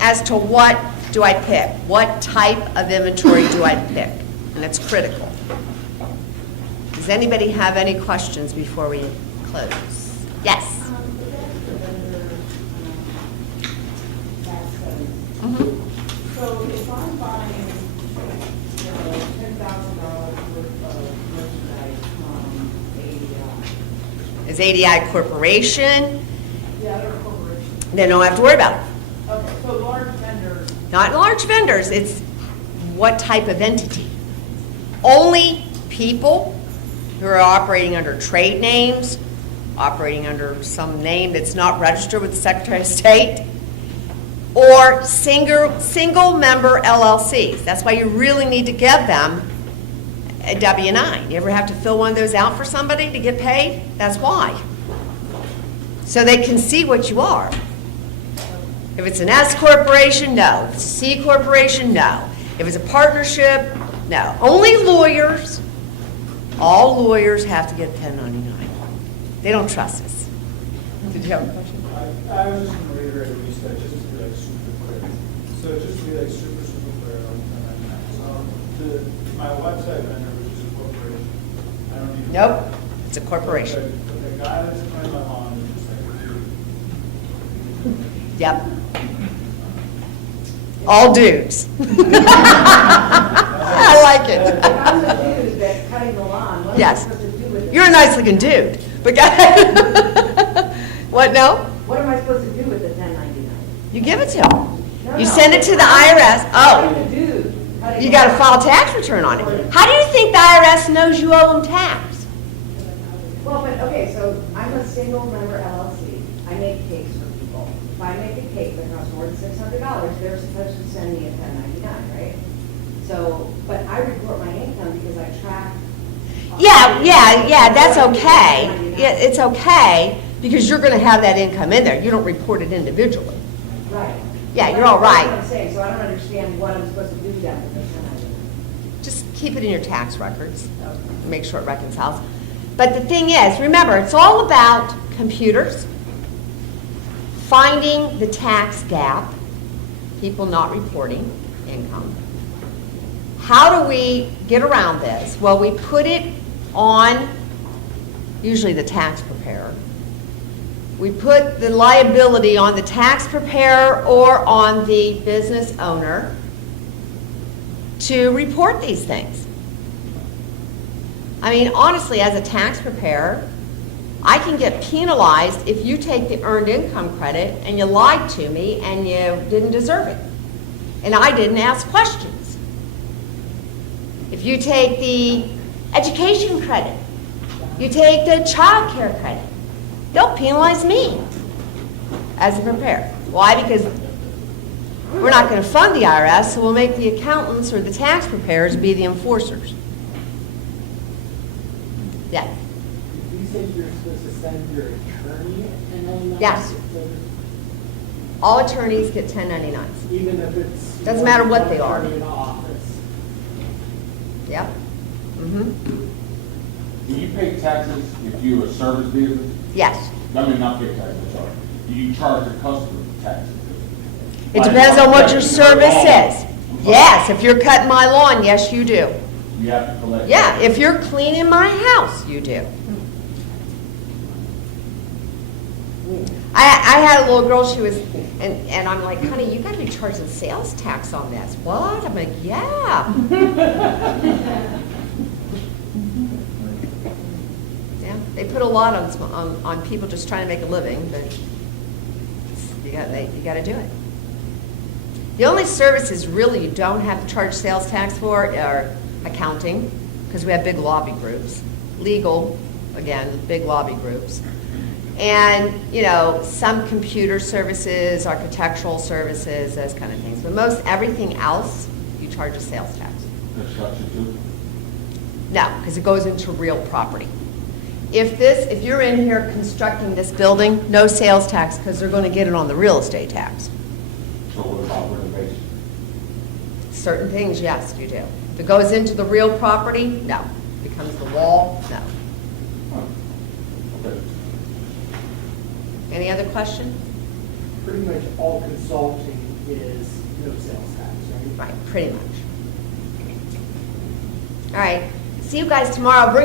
as to what do I pick? What type of inventory do I pick? And it's critical. Does anybody have any questions before we close? Yes? So if I'm buying, $10,000 worth of merchandise from Is ADI Corporation? the other corporation, They don't have to worry about it. okay, so large vendors, Not large vendors, it's what type of entity. Only people who are operating under trade names, operating under some name that's not registered with the Secretary of State, or single member LLCs. That's why you really need to give them a W-9. You ever have to fill one of those out for somebody to get paid? That's why. So they can see what you are. If it's an S corporation, no. If it's a C corporation, no. If it's a partnership, no. Only lawyers, all lawyers have to get 1099. They don't trust us. Did you have a question? I was just going to reiterate what you said, just to be like super clear. So just to be like super clear on my website vendor, which is a corporation, I don't need. Nope, it's a corporation. But the guy that's playing my lawn is just like a dude. Yep. All dudes. I like if it. I'm the dude that's cutting the lawn, what am I Yes. supposed to do with it? You're a nice looking dude. But what, no? What am I supposed to do with the 1099? You give it to them. No, You no. send it to the IRS. I'm Oh, the dude cutting you the got to lawn. file a tax return on it. How do you think the IRS knows you owe them tax? Well, but, okay, so I'm a single member LLC. I make cakes for people. If I make a cake that costs more than $600, they're supposed to send me a 1099, right? So, but I report my income because I track. Yeah, that's okay. Yeah, it's okay because you're going to have that income in there. You don't report it individually. Right. Yeah, you're all right. That's what I'm saying, so I don't understand what I'm supposed to do then with this 1099. Just keep it in your tax records, make sure it reconciles. But the thing is, remember, it's all about computers, finding the tax gap, people not reporting income. How do we get around this? Well, we put it on, usually the tax preparer. We put the liability on the tax preparer or on the business owner to report these things. I mean, honestly, as a tax preparer, I can get penalized if you take the earned income credit and you lied to me and you didn't deserve it. And I didn't ask questions. If you take the education credit, you take the child care credit, they'll penalize me as a preparer. Why? Because we're not going to fund the IRS, so we'll make the accountants or the tax preparers be the enforcers. Yeah. You said you're supposed to send your attorney and then... Yes. All attorneys get 1099s. Even if it's... Doesn't matter what they are. Attorney in office. Yep. Mm-hmm. Do you pay taxes if you're a service business? Yes. I mean, not pay taxes, sorry. Do you charge the customer taxes? It depends on what your service is. Yes, if you're cutting my lawn, yes, you do. You have to collect. Yeah, if you're cleaning my house, you do. I had a little girl, she was, and I'm like, honey, you gotta be charging sales tax on this. What? I'm like, yeah. Yeah, they put a lot on people just trying to make a living, but you gotta do it. The only services really you don't have to charge sales tax for are accounting, because we have big lobby groups. Legal, again, big lobby groups. And, you know, some computer services, architectural services, those kind of things. But most everything else, you charge a sales tax. Construction too? No, because it goes into real property. If you're in here constructing this building, no sales tax, because they're going to get it on the real estate tax. So what about renovation? Certain things, yes, you do. If it goes into the real property, no. Becomes the wall, no. Okay. Any other question? Pretty much all consulting is no sales tax, right? Right, pretty much. All right, see you guys tomorrow. Bring